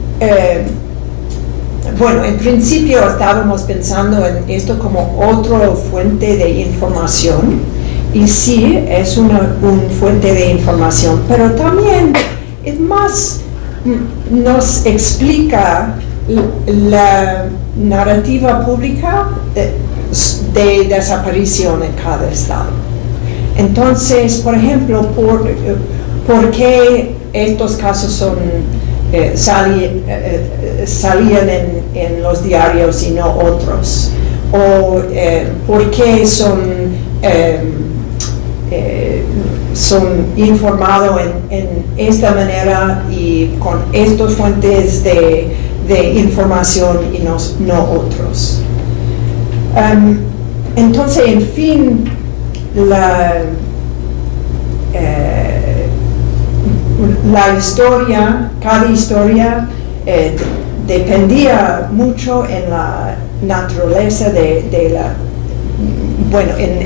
bueno, en principio estábamos pensando en esto como otra fuente de información, y sí, es una fuente de información, pero también es más, nos explica la narrativa pública de desaparición en cada estado. Entonces, por ejemplo, ¿por qué estos casos salían en los diarios y no otros? ¿O por qué son informados en esta manera y con estas fuentes de información y no otros? Entonces, en fin, cada historia dependía mucho en la naturaleza en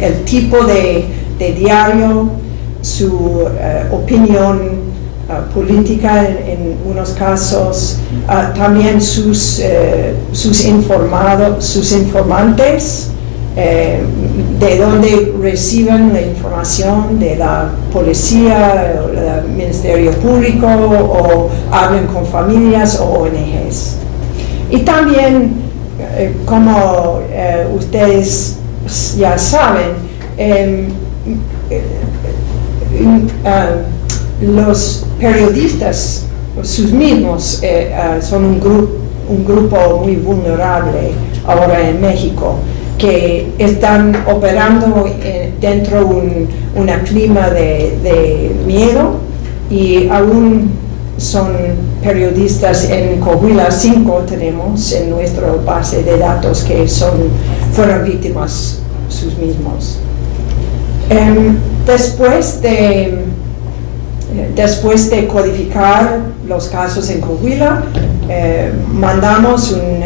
el tipo de diario, su opinión política en unos casos, también sus informantes, de dónde reciben la información, de la policía, o del Ministerio Público, o hablan con familias o ONGs. Y también, como ustedes ya saben, los periodistas, sus mismos, son un grupo muy vulnerable ahora en México, que están operando dentro de un clima de miedo, y aún son periodistas. En Coahuila 5 tenemos en nuestra base de datos que fueron víctimas sus mismos. Después de codificar los casos en Coahuila, mandamos un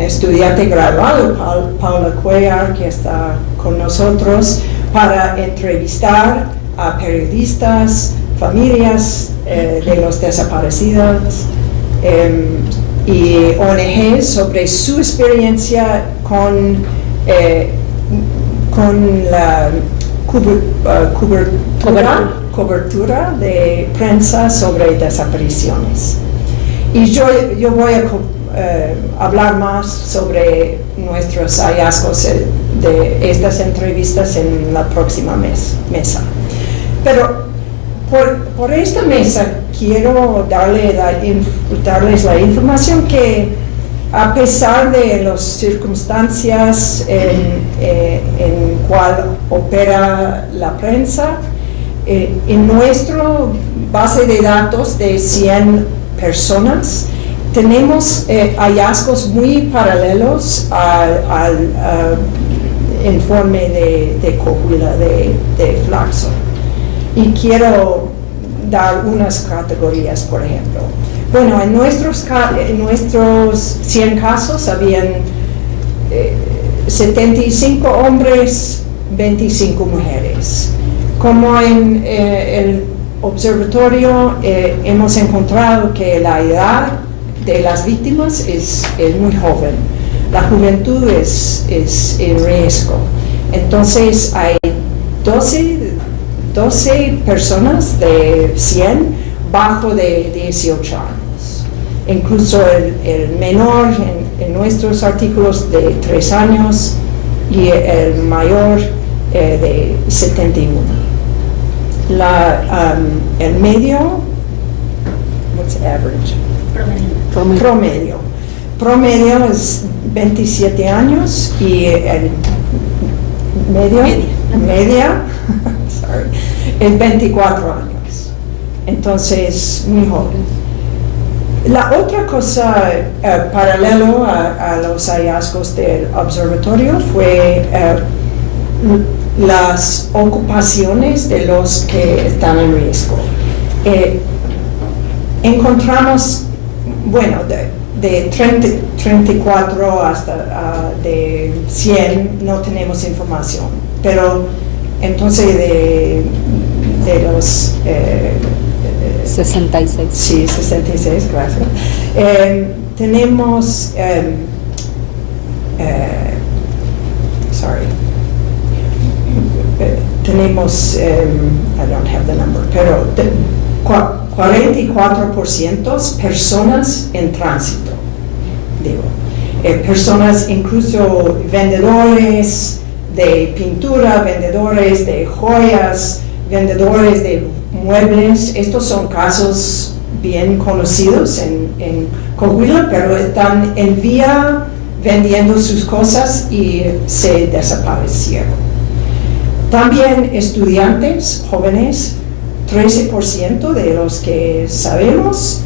estudiante graduado, Paula Cuellar, que está con nosotros, para entrevistar a periodistas, familias de los desaparecidos y ONGs sobre su experiencia con la cobertura de prensa sobre desapariciones. Y yo voy a hablar más sobre nuestros hallazgos de estas entrevistas en la próxima mesa. Pero por esta mesa quiero darles la información que a pesar de las circunstancias en cual opera la prensa, en nuestra base de datos de 100 personas tenemos hallazgos muy paralelos al informe de Coahuila de Flaxo. Y quiero dar unas categorías, por ejemplo. Bueno, en nuestros 100 casos habían 75 hombres, 25 mujeres. Como en el observatorio hemos encontrado que la edad de las víctimas es muy joven. La juventud es en riesgo. Entonces hay 12 personas de 100 bajo de 18 años. Incluso el menor en nuestros artículos de 3 años y el mayor de 71. El medio, what's average? Promedio es 27 años y el media sorry, es 24 años. Entonces, muy joven. La otra cosa paralelo a los hallazgos del observatorio fue las ocupaciones de los que están en riesgo. Encontramos, bueno, de 34 hasta de 100 no tenemos información, pero entonces de los 66. Sí, 66, gracias. Tenemos tenemos I don't have the number, pero 44% personas en tránsito, digo, personas, incluso vendedores de pintura, vendedores de joyas, vendedores de muebles. Estos son casos bien conocidos en Coahuila, pero están en vía vendiendo sus cosas y se desaparecieron. También estudiantes jóvenes, 13% de los que sabemos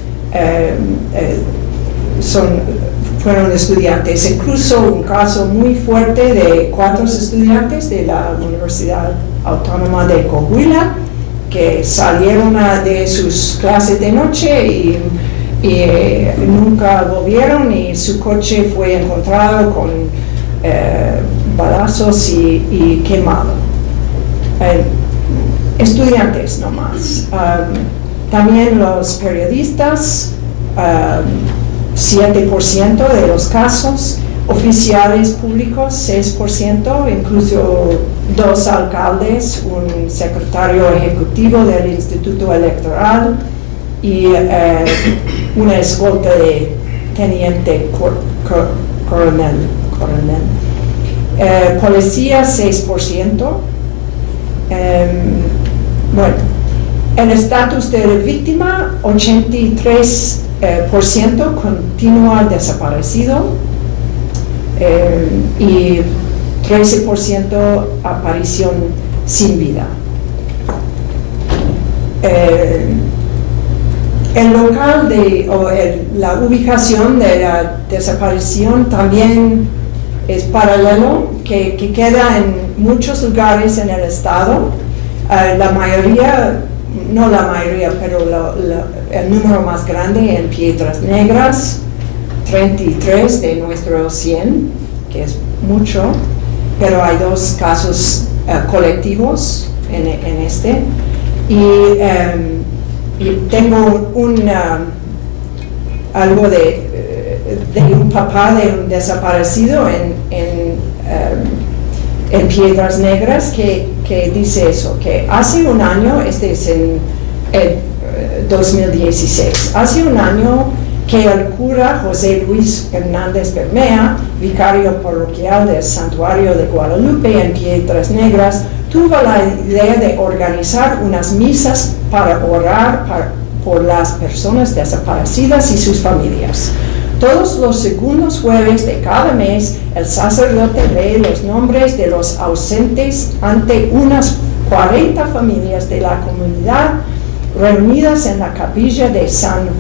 fueron estudiantes. Incluso un caso muy fuerte de 4 estudiantes de la Universidad Autónoma de Coahuila que salieron de sus clases de noche y nunca volvieron, y su coche fue encontrado con balazos y quemado. Estudiantes nomás. También los periodistas, 7% de los casos, oficiales públicos 6%, incluso 2 alcaldes, un secretario ejecutivo del Instituto Electoral y una escolta de teniente coronel. Policía 6%. Bueno, el estatus de la víctima, 83% continúa desaparecido y 13% aparición sin vida. El local la ubicación de la desaparición también es paralelo, que queda en muchos lugares en el estado. La mayoría, no la mayoría, pero el número más grande en Piedras Negras, 33 de nuestros 100, que es mucho, pero hay 2 casos colectivos en este. Y tengo algo de un papá de un desaparecido en Piedras Negras que dice eso, que hace un año, este es en 2016, hace un año que el cura José Luis Hernández Bermea, vicario parroquial del Santuario de Guadalupe en Piedras Negras, tuvo la idea de organizar unas misas para orar por las personas desaparecidas y sus familias. Todos los segundos jueves de cada mes, el sacerdote lee los nombres de los ausentes ante unas 40 familias de la comunidad reunidas en la capilla de San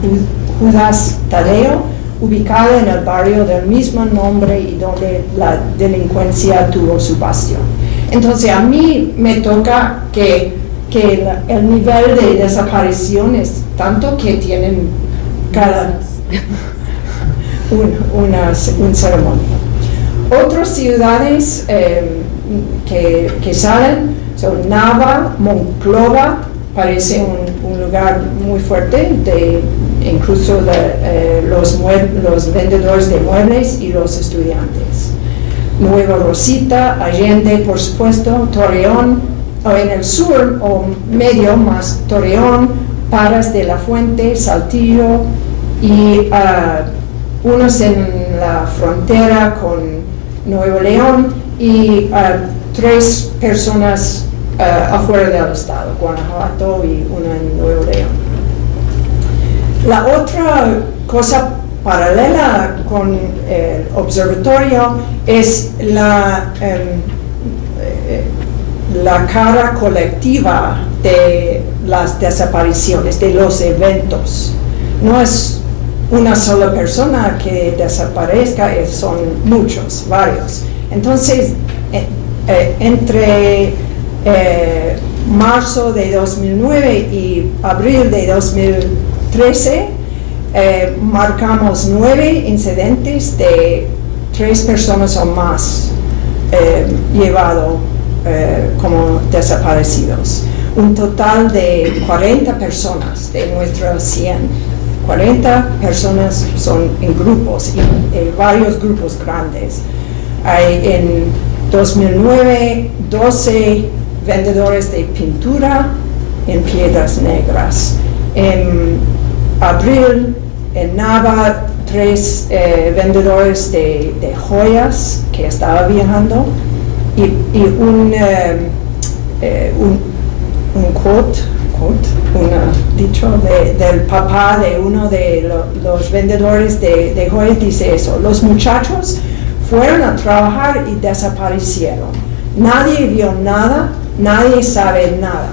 Judas Tadeo, ubicada en el barrio del mismo nombre y donde la delincuencia tuvo su bastión. Entonces a mí me toca que el nivel de desaparición es tanto que tienen cada un ceremonia. Otras ciudades que salen son Nava, Monclova, parece un lugar muy fuerte, incluso los vendedores de muebles y los estudiantes. Nueva Rosita, Allende, por supuesto, Torreón, o en el sur o medio más Torreón, Paras de la Fuente, Saltillo y unos en la frontera con Nuevo León y 3 personas afuera del estado, Guanajuato y una en Nuevo León. La otra cosa paralela con el observatorio es la cara colectiva de las desapariciones, de los eventos. No es una sola persona que desaparezca, son muchos, varios. Entonces, entre marzo de 2009 y abril de 2013, marcamos 9 incidentes de 3 personas o más llevado como desaparecidos. Un total de 40 personas de nuestras 100. 40 personas son en grupos, y varios grupos grandes. Hay en 2009 12 vendedores de pintura en Piedras Negras. En abril, en Nava, 3 vendedores de joyas que estaban viajando y un quote, un dicho del papá de uno de los vendedores de joyas, dice eso: los muchachos fueron a trabajar y desaparecieron. Nadie vio nada, nadie sabe nada.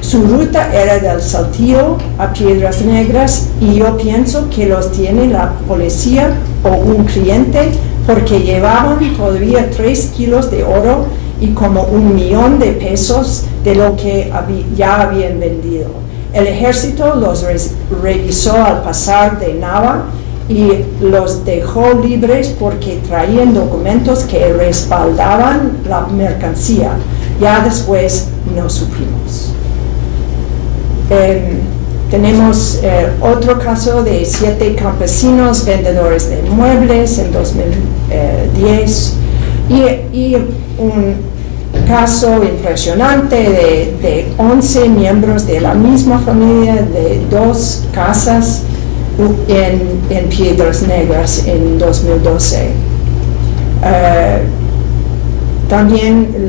Su ruta era del Saltillo a Piedras Negras y yo pienso que los tiene la policía o un cliente porque llevaban todavía 3 kilos de oro y como 1 millón de pesos de lo que ya habían vendido. El ejército los revisó al pasar de Nava y los dejó libres porque traían documentos que respaldaban la mercancía. Ya después no supimos. Tenemos otro caso de 7 campesinos vendedores de muebles en 2010 y un caso impresionante de 11 miembros de la misma familia de 2 casas en Piedras Negras en 2012. También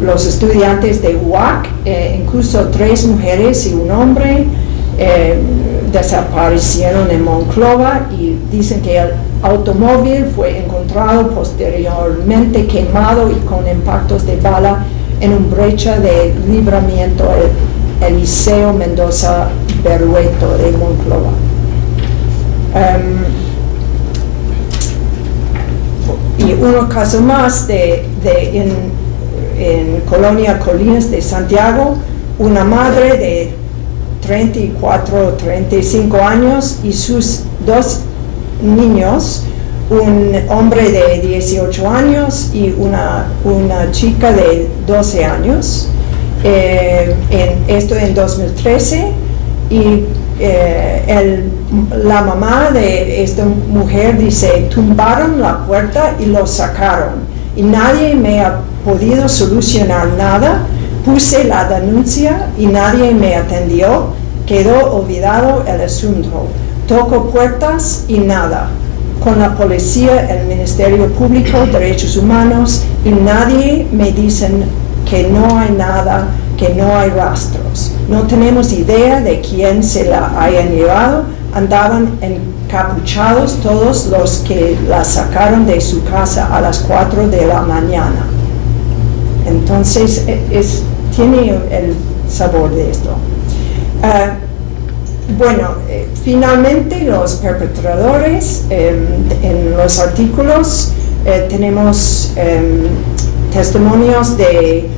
los estudiantes de UAC, incluso 3 mujeres y un hombre, desaparecieron en Monclova y dicen que el automóvil fue encontrado posteriormente quemado y con impactos de bala en una brecha de libramiento Eliseo Mendoza Berrueto de Monclova. Y un caso más en Colonia Colinas de Santiago, una madre de 34, 35 años y sus 2 niños, un hombre de 18 años y una chica de 12 años. Esto en 2013 y la mamá de esta mujer dice: tumbaron la puerta y lo sacaron y nadie me ha podido solucionar nada. Puse la denuncia y nadie me atendió. Quedó olvidado el asunto. Toco puertas y nada. Con la policía, el Ministerio Público, Derechos Humanos y nadie me dicen que no hay nada, que no hay rastros. No tenemos idea de quién se la hayan llevado. Andaban encapuchados todos los que la sacaron de su casa a las 4 de la mañana. Entonces, tiene el sabor de esto. Finalmente los perpetradores, en los artículos tenemos testimonios de,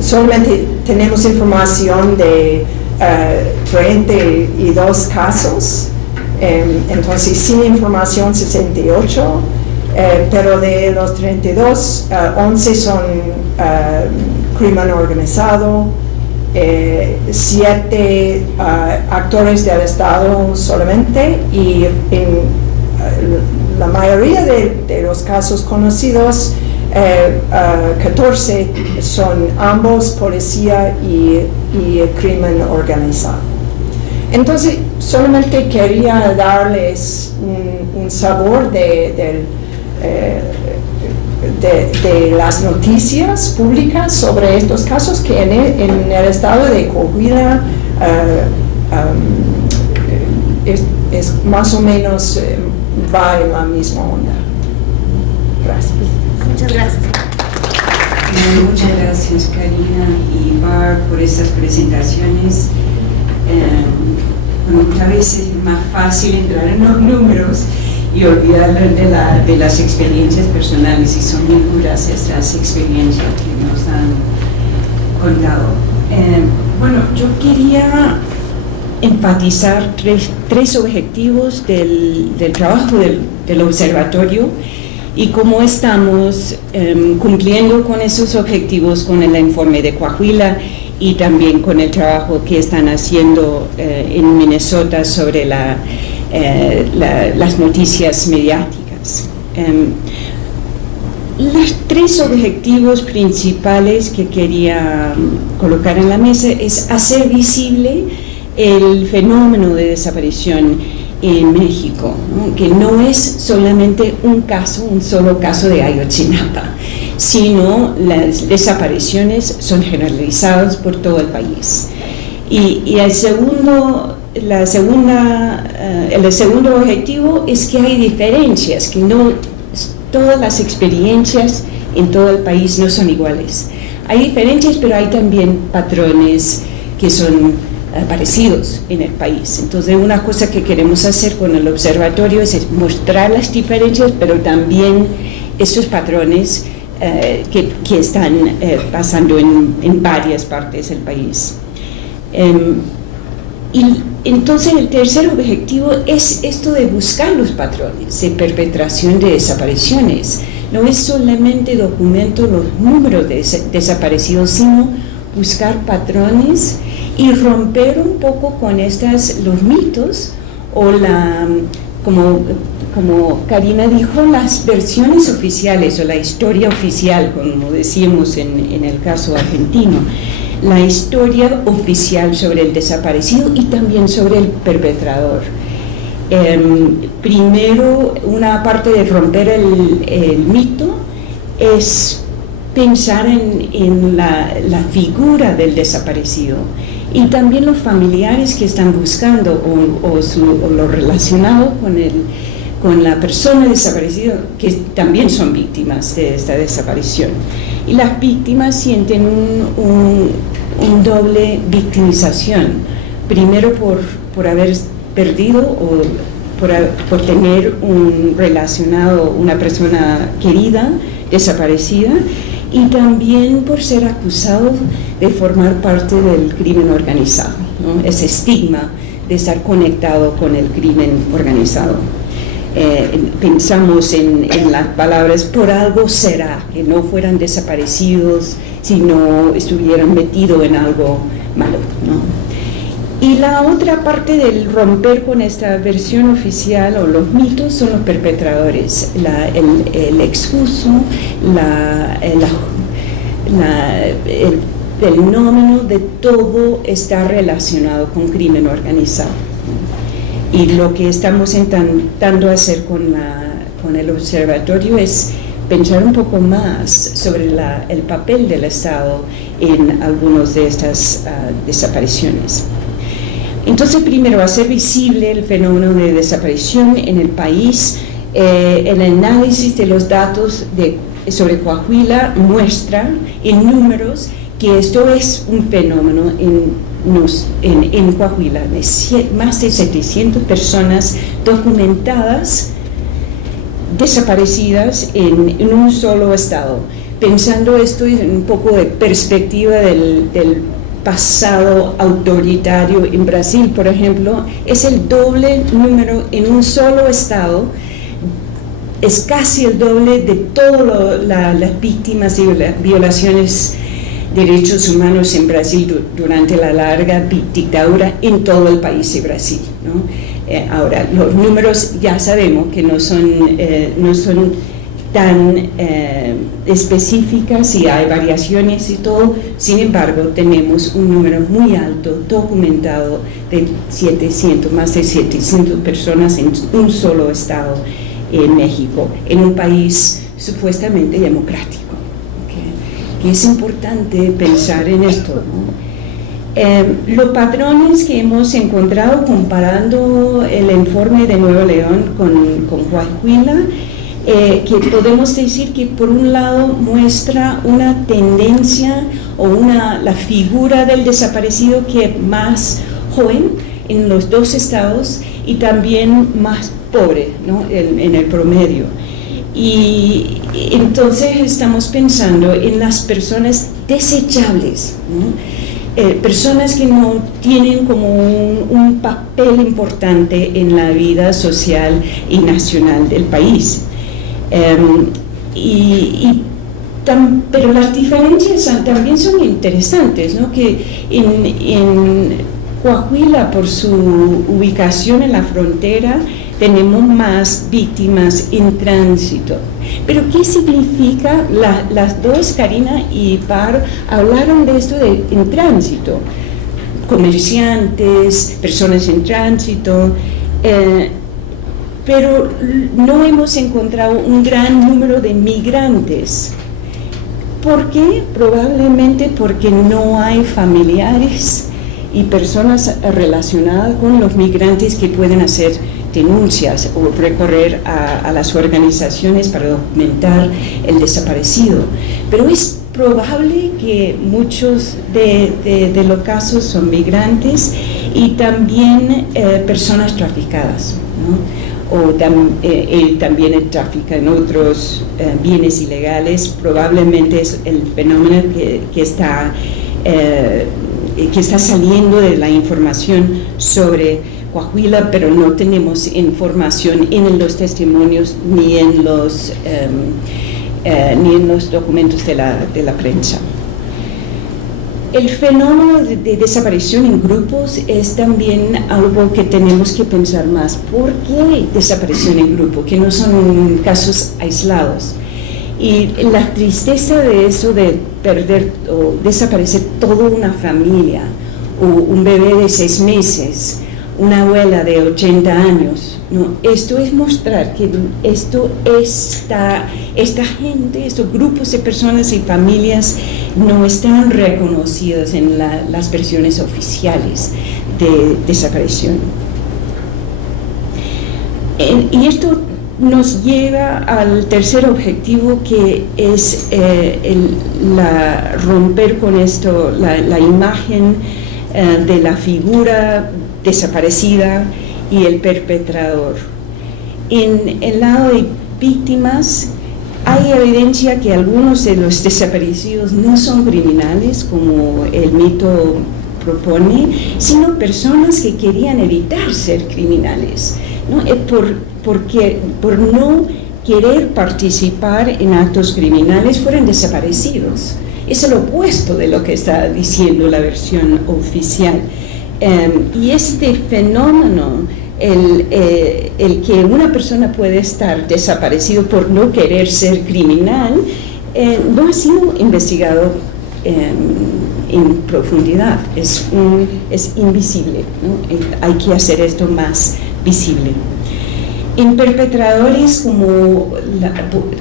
solamente tenemos información de 32 casos, entonces sin información 68, pero de los 32, 11 son crimen organizado, 7 actores del Estado solamente, y en la mayoría de los casos conocidos, 14 son ambos policía y crimen organizado. Entonces, solamente quería darles un sabor de las noticias públicas sobre estos casos, que en el estado de Coahuila es más o menos va en la misma onda. Gracias. Muchas gracias. Muchas gracias, Karina y Barb, por estas presentaciones. Muchas veces es más fácil entrar en los números y olvidar de las experiencias personales, y son muy duras estas experiencias que nos han contado. Yo quería enfatizar tres objetivos del trabajo del observatorio y cómo estamos cumpliendo con esos objetivos con el informe de Coahuila y también con el trabajo que están haciendo en Minnesota sobre las noticias mediáticas. Los tres objetivos principales que quería colocar en la mesa es hacer visible el fenómeno de desaparición en México, ¿no? Que no es solamente un solo caso de Ayotzinapa, sino las desapariciones son generalizadas por todo el país. Y el segundo objetivo es que hay diferencias, que no todas las experiencias en todo el país no son iguales. Hay diferencias, pero hay también patrones que son parecidos en el país. Entonces, una cosa que queremos hacer con el observatorio es mostrar las diferencias, pero también estos patrones que están pasando en varias partes del país. Y entonces el tercer objetivo es esto de buscar los patrones de perpetración de desapariciones. No es solamente documento los números de desaparecidos, sino buscar patrones y romper un poco con los mitos o como Karina dijo, las versiones oficiales o la historia oficial, como decíamos en el caso argentino, la historia oficial sobre el desaparecido y también sobre el perpetrador. Primero, una parte de romper el mito es pensar en la figura del desaparecido y también los familiares que están buscando o lo relacionado con la persona desaparecida, que también son víctimas de esta desaparición. Y las víctimas sienten un doble victimización, primero por haber perdido o por tener una persona querida desaparecida, y también por ser acusados de formar parte del crimen organizado, ¿no? Ese estigma de estar conectado con el crimen organizado. Pensamos en las palabras, por algo será, que no fueran desaparecidos si no estuvieran metidos en algo malo, ¿no? Y la otra parte del romper con esta versión oficial o los mitos son los perpetradores, el excuso, el fenómeno de todo está relacionado con crimen organizado. Y lo que estamos intentando hacer con el observatorio es pensar un poco más sobre el papel del Estado en algunas de estas desapariciones. Entonces, primero, hacer visible el fenómeno de desaparición en el país. El análisis de los datos sobre Coahuila muestra en números que esto es un fenómeno en Coahuila, de más de 700 personas documentadas desaparecidas en un solo estado. Pensando esto en un poco de perspectiva del pasado autoritario en Brasil, por ejemplo, es el doble número en un solo estado, es casi el doble de todas las víctimas de violaciones de derechos humanos en Brasil durante la larga dictadura en todo el país de Brasil, ¿no? Ahora, los números ya sabemos que no son tan específicas y hay variaciones y todo. Sin embargo, tenemos un número muy alto documentado de más de 700 personas en un solo estado en México, en un país supuestamente democrático. ¿Okay? Y es importante pensar en esto, ¿no? Los patrones que hemos encontrado comparando el informe de Nuevo León con Coahuila, que podemos decir que por un lado muestra una tendencia o la figura del desaparecido que es más joven en los dos estados y también más pobre, ¿no? en el promedio. Y entonces estamos pensando en las personas desechables, ¿no? Personas que no tienen como un papel importante en la vida social y nacional del país. Pero las diferencias también son interesantes, ¿no? Que en Coahuila, por su ubicación en la frontera, tenemos más víctimas en tránsito. Pero ¿qué significa? Las dos, Karina y Par, hablaron de esto en tránsito. Comerciantes, personas en tránsito, pero no hemos encontrado un gran número de migrantes. ¿Por qué? Probablemente porque no hay familiares y personas relacionadas con los migrantes que pueden hacer denuncias o recorrer a las organizaciones para documentar el desaparecido. Pero es probable que muchos de los casos son migrantes y también personas traficadas, ¿no? O él también trafica en otros bienes ilegales. Probablemente es el fenómeno que está saliendo de la información sobre Coahuila, pero no tenemos información en los testimonios ni en los documentos de la prensa. El fenómeno de desaparición en grupos es también algo que tenemos que pensar más. ¿Por qué desaparición en grupo? Que no son casos aislados. Y la tristeza de eso, de perder o desaparecer toda una familia, o un bebé de 6 meses, una abuela de 80 años, ¿no? Esto es mostrar que esta gente, estos grupos de personas y familias no están reconocidos en las versiones oficiales de desaparición. Y esto nos lleva al tercer objetivo, que es romper con esto la imagen de la figura desaparecida y el perpetrador. En el lado de víctimas, hay evidencia que algunos de los desaparecidos no son criminales, como el mito propone, sino personas que querían evitar ser criminales, ¿no? Por no querer participar en actos criminales fueron desaparecidos. Es el opuesto de lo que está diciendo la versión oficial. Y este fenómeno, el que una persona puede estar desaparecido por no querer ser criminal, no ha sido investigado en profundidad, es invisible, ¿no? Hay que hacer esto más visible. En perpetradores, como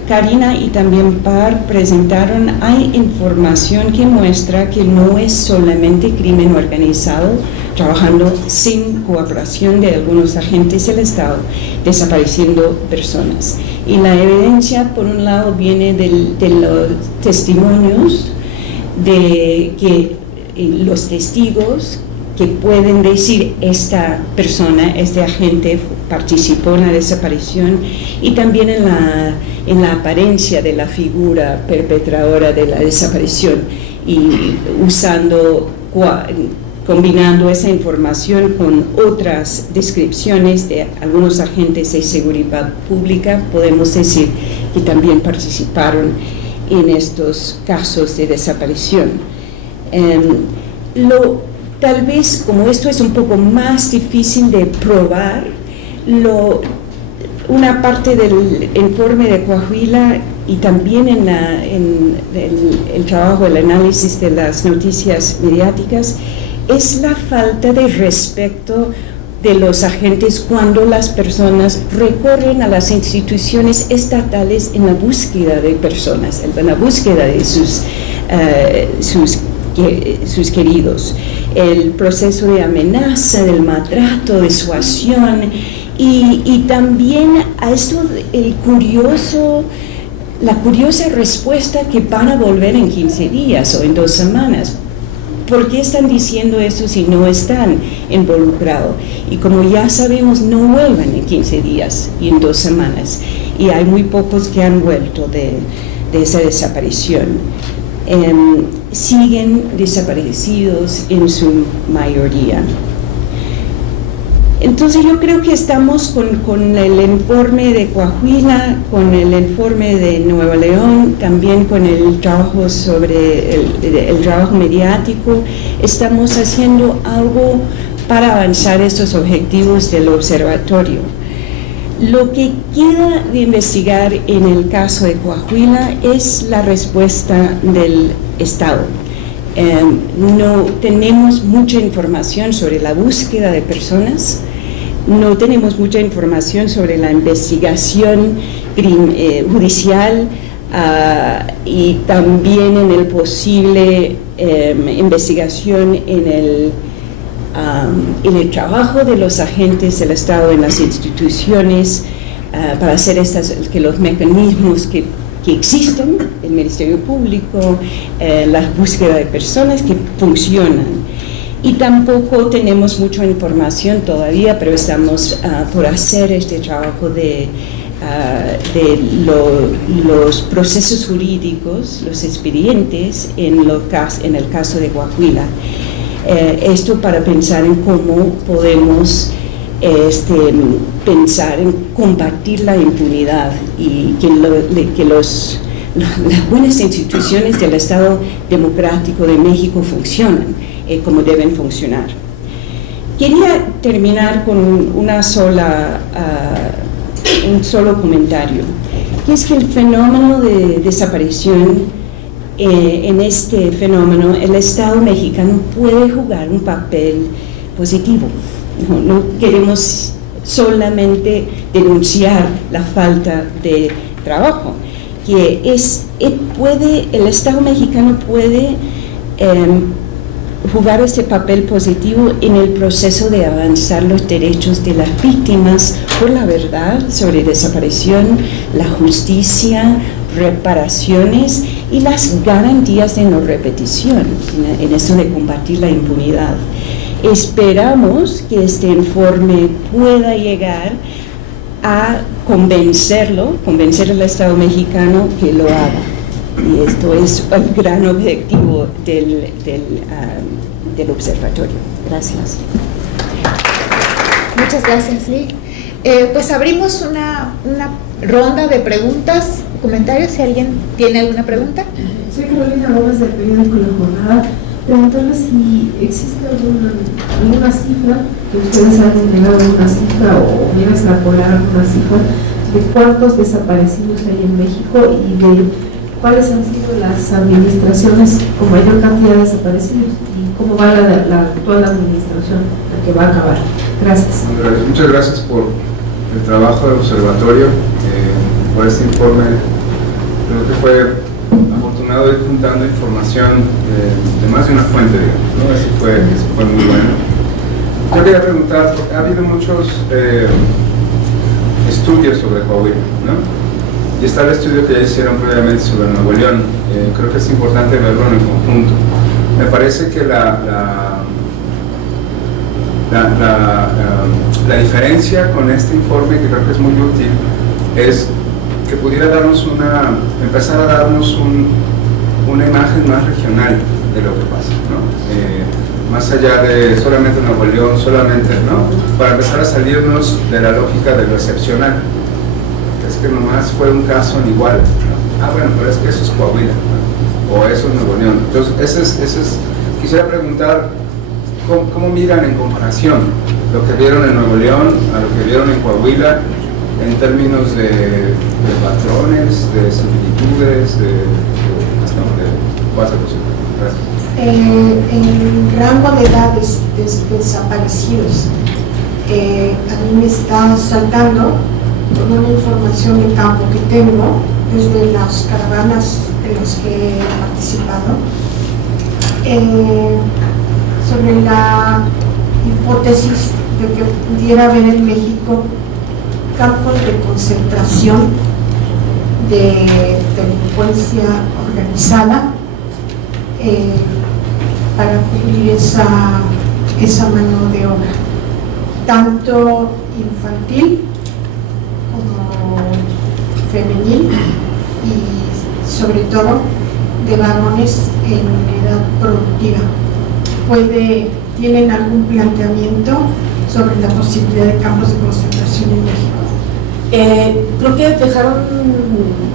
Karina y también Par presentaron, hay información que muestra que no es solamente crimen organizado trabajando sin cooperación de algunos agentes del Estado, desapareciendo personas. Y la evidencia, por un lado, viene de los testimonios de que los testigos que pueden decir esta persona, este agente participó en la desaparición, y también en la apariencia de la figura perpetradora de la desaparición, y combinando esa información con otras descripciones de algunos agentes de seguridad pública, podemos decir que también participaron en estos casos de desaparición. Tal vez, como esto es un poco más difícil de probar, una parte del informe de Coahuila y también en el trabajo, el análisis de las noticias mediáticas, es la falta de respeto de los agentes cuando las personas recorren a las instituciones estatales en la búsqueda de personas, en la búsqueda de sus queridos. El proceso de amenaza, del maltrato, disuasión, y también a esto la curiosa respuesta que van a volver en 15 días o en 2 semanas. ¿Por qué están diciendo eso si no están involucrados? Y como ya sabemos, no vuelven en 15 días y en 2 semanas. Y hay muy pocos que han vuelto de esa desaparición. Siguen desaparecidos en su mayoría. Entonces yo creo que estamos con el informe de Coahuila, con el informe de Nuevo León, también con el trabajo sobre el trabajo mediático, estamos haciendo algo para avanzar estos objetivos del observatorio. Lo que queda de investigar en el caso de Coahuila es la respuesta del Estado. No tenemos mucha información sobre la búsqueda de personas, no tenemos mucha información sobre la investigación judicial y también en el posible investigación en el trabajo de los agentes del Estado en las instituciones para hacer que los mecanismos que existen, el Ministerio Público, la búsqueda de personas que funcionan. Y tampoco tenemos mucha información todavía, pero estamos por hacer este trabajo de los procesos jurídicos, los expedientes en el caso de Coahuila. Esto para pensar en cómo podemos pensar en combatir la impunidad y que las buenas instituciones del Estado Democrático de México funcionan como deben funcionar. Quería terminar con un solo comentario, que es que el fenómeno de desaparición, en este fenómeno el Estado mexicano puede jugar un papel positivo. No queremos solamente denunciar la falta de trabajo, que el Estado mexicano puede jugar este papel positivo en el proceso de avanzar los derechos de las víctimas por la verdad sobre desaparición, la justicia, reparaciones y las garantías de no repetición en esto de combatir la impunidad. Esperamos que este informe pueda llegar a convencer al Estado mexicano que lo haga. Y esto es el gran objetivo del observatorio. Gracias. Muchas gracias, Lee. Pues abrimos una ronda de preguntas, comentarios, si alguien tiene alguna pregunta. Soy Carolina Gómez del periódico La Jornada. Preguntarle si existe alguna cifra, que ustedes han entregado una cifra o bien extrapolar alguna cifra de cuántos desaparecidos hay en México y de cuáles han sido las administraciones con mayor cantidad de desaparecidos y cómo va la actual administración, la que va a acabar. Gracias. Muchas gracias por el trabajo del observatorio por este informe. Creo que fue afortunado ir juntando información de más de una fuente, digamos, ¿no? Eso fue muy bueno. Yo quería preguntar, porque ha habido muchos estudios sobre Coahuila, ¿no? Y está el estudio que ya hicieron previamente sobre Nuevo León. Creo que es importante verlo en conjunto. Me parece que la diferencia con este informe, que creo que es muy útil, es que pudiera empezar a darnos una imagen más regional de lo que pasa, ¿no? Más allá de solamente Nuevo León, ¿no? Para empezar a salirnos de la lógica de lo excepcional. Es que nomás fue un caso en igual, ¿no? Bueno, pero es que eso es Coahuila, ¿no? O eso es Nuevo León. Entonces, quisiera preguntar, ¿cómo miran en comparación lo que vieron en Nuevo León a lo que vieron en Coahuila en términos de patrones, de similitudes, de Gracias. El rango de edades de desaparecidos, a mí me está saltando toda una información de campo que tengo desde las caravanas de las que he participado, sobre la hipótesis de que pudiera haber en México campos de concentración de delincuencia organizada para cubrir esa mano de obra, tanto infantil como femenil y sobre todo de varones en edad productiva. ¿Tienen algún planteamiento sobre la posibilidad de campos de concentración en México? Creo que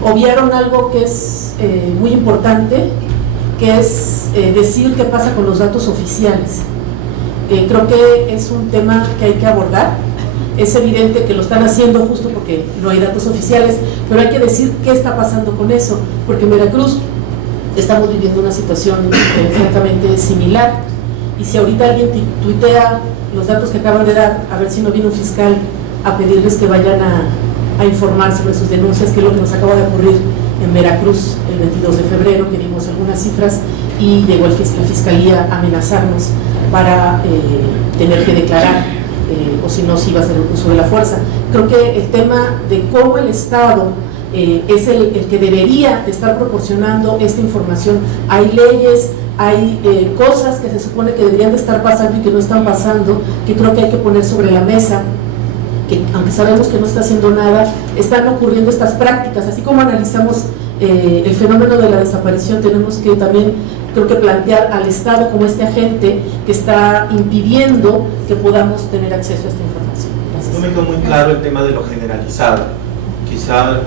obviaron algo que es muy importante, que es decir qué pasa con los datos oficiales. Creo que es un tema que hay que abordar. Es evidente que lo están haciendo justo porque no hay datos oficiales, pero hay que decir qué está pasando con eso, porque en Veracruz estamos viviendo una situación francamente similar, y si ahorita alguien tuitea los datos que acaban de dar, a ver si no viene un fiscal a pedirles que vayan a informar sobre sus denuncias, que es lo que nos acaba de ocurrir en Veracruz el 22 de febrero, que dimos algunas cifras y llegó la Fiscalía a amenazarnos para tener que declarar, o si no, si iba a ser el uso de la fuerza. Creo que el tema de cómo el Estado es el que debería de estar proporcionando esta información. Hay leyes, hay cosas que se supone que deberían de estar pasando y que no están pasando, que creo que hay que poner sobre la mesa, que aunque sabemos que no está haciendo nada, están ocurriendo estas prácticas. Así como analizamos el fenómeno de la desaparición, tenemos que también, creo que, plantear al Estado como este agente que está impidiendo que podamos tener acceso a esta información. Gracias. No me quedó muy claro el tema de lo generalizado. Quizá,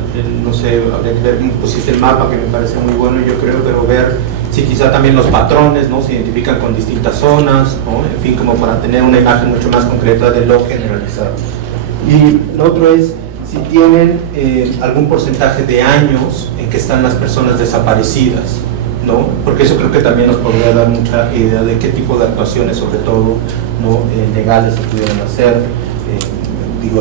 no sé, habría que ver, pusiste el mapa, que me parece muy bueno, yo creo, pero ver si quizá también los patrones, ¿no?, se identifican con distintas zonas, ¿no?, en fin, como para tener una imagen mucho más concreta de lo generalizado. Y lo otro es si tienen algún porcentaje de años en que están las personas desaparecidas, ¿no? Porque eso creo que también nos podría dar mucha idea de qué tipo de actuaciones, sobre todo, ¿no?, legales se pudieran hacer,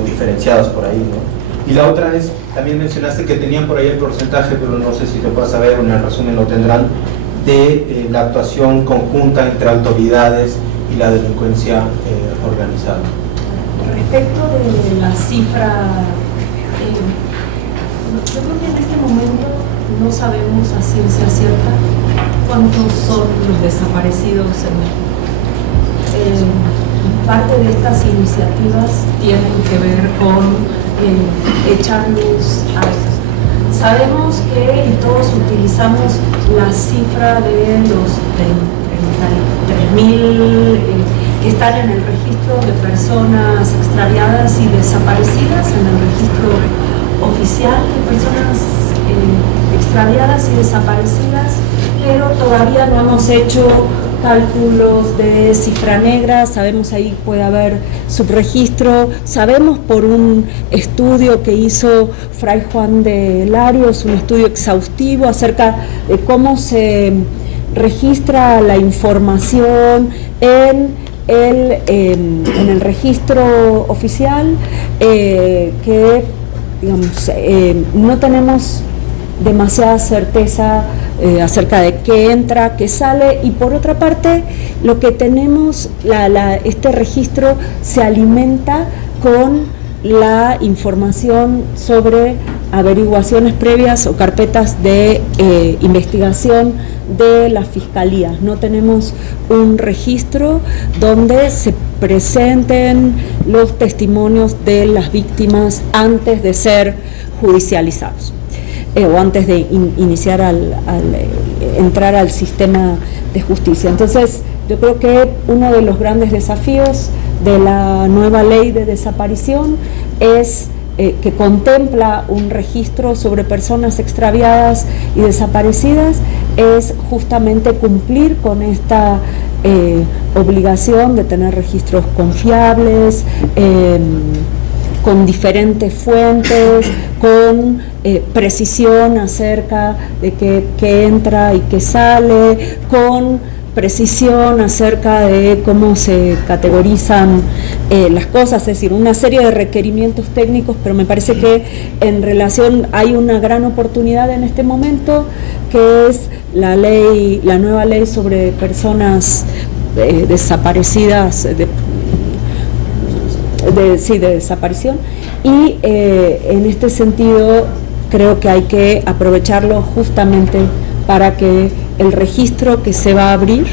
diferenciadas por ahí, ¿no? Y la otra es, también mencionaste que tenían por ahí el porcentaje, pero no sé si se puede saber, o en el resumen lo tendrán, de la actuación conjunta entre autoridades y la delincuencia organizada. Respecto de la cifra, yo creo que en este momento no sabemos a ciencia cierta cuántos son los desaparecidos en México. Parte de estas iniciativas tienen que ver con echar luz a eso. Sabemos que y todos utilizamos la cifra de los 33.000 que están en el registro de personas extraviadas y desaparecidas, en el registro oficial de personas extraviadas y desaparecidas, pero todavía no hemos hecho cálculos de cifra negra. Sabemos ahí puede haber subregistro, sabemos por un estudio que hizo Fray Juan de Larios, un estudio exhaustivo acerca de cómo se registra la información en en el registro oficial que, digamos, no tenemos demasiada certeza acerca de qué entra, qué sale, y por otra parte lo que tenemos, este registro se alimenta con la información sobre averiguaciones previas o carpetas de investigación de las fiscalías. No tenemos un registro donde se presenten los testimonios de las víctimas antes de ser judicializados o antes de entrar al sistema de justicia. Entonces, yo creo que uno de los grandes desafíos de la nueva ley de desaparición es que contempla un registro sobre personas extraviadas y desaparecidas, es justamente cumplir con esta obligación de tener registros confiables, con diferentes fuentes, con precisión acerca de qué entra y qué sale, con precisión acerca de cómo se categorizan las cosas, es decir, una serie de requerimientos técnicos, pero me parece que en relación hay una gran oportunidad en este momento, que es la nueva ley sobre personas desaparecidas, de desaparición, y en este sentido creo que hay que aprovecharlo justamente para que el registro que se va a abrir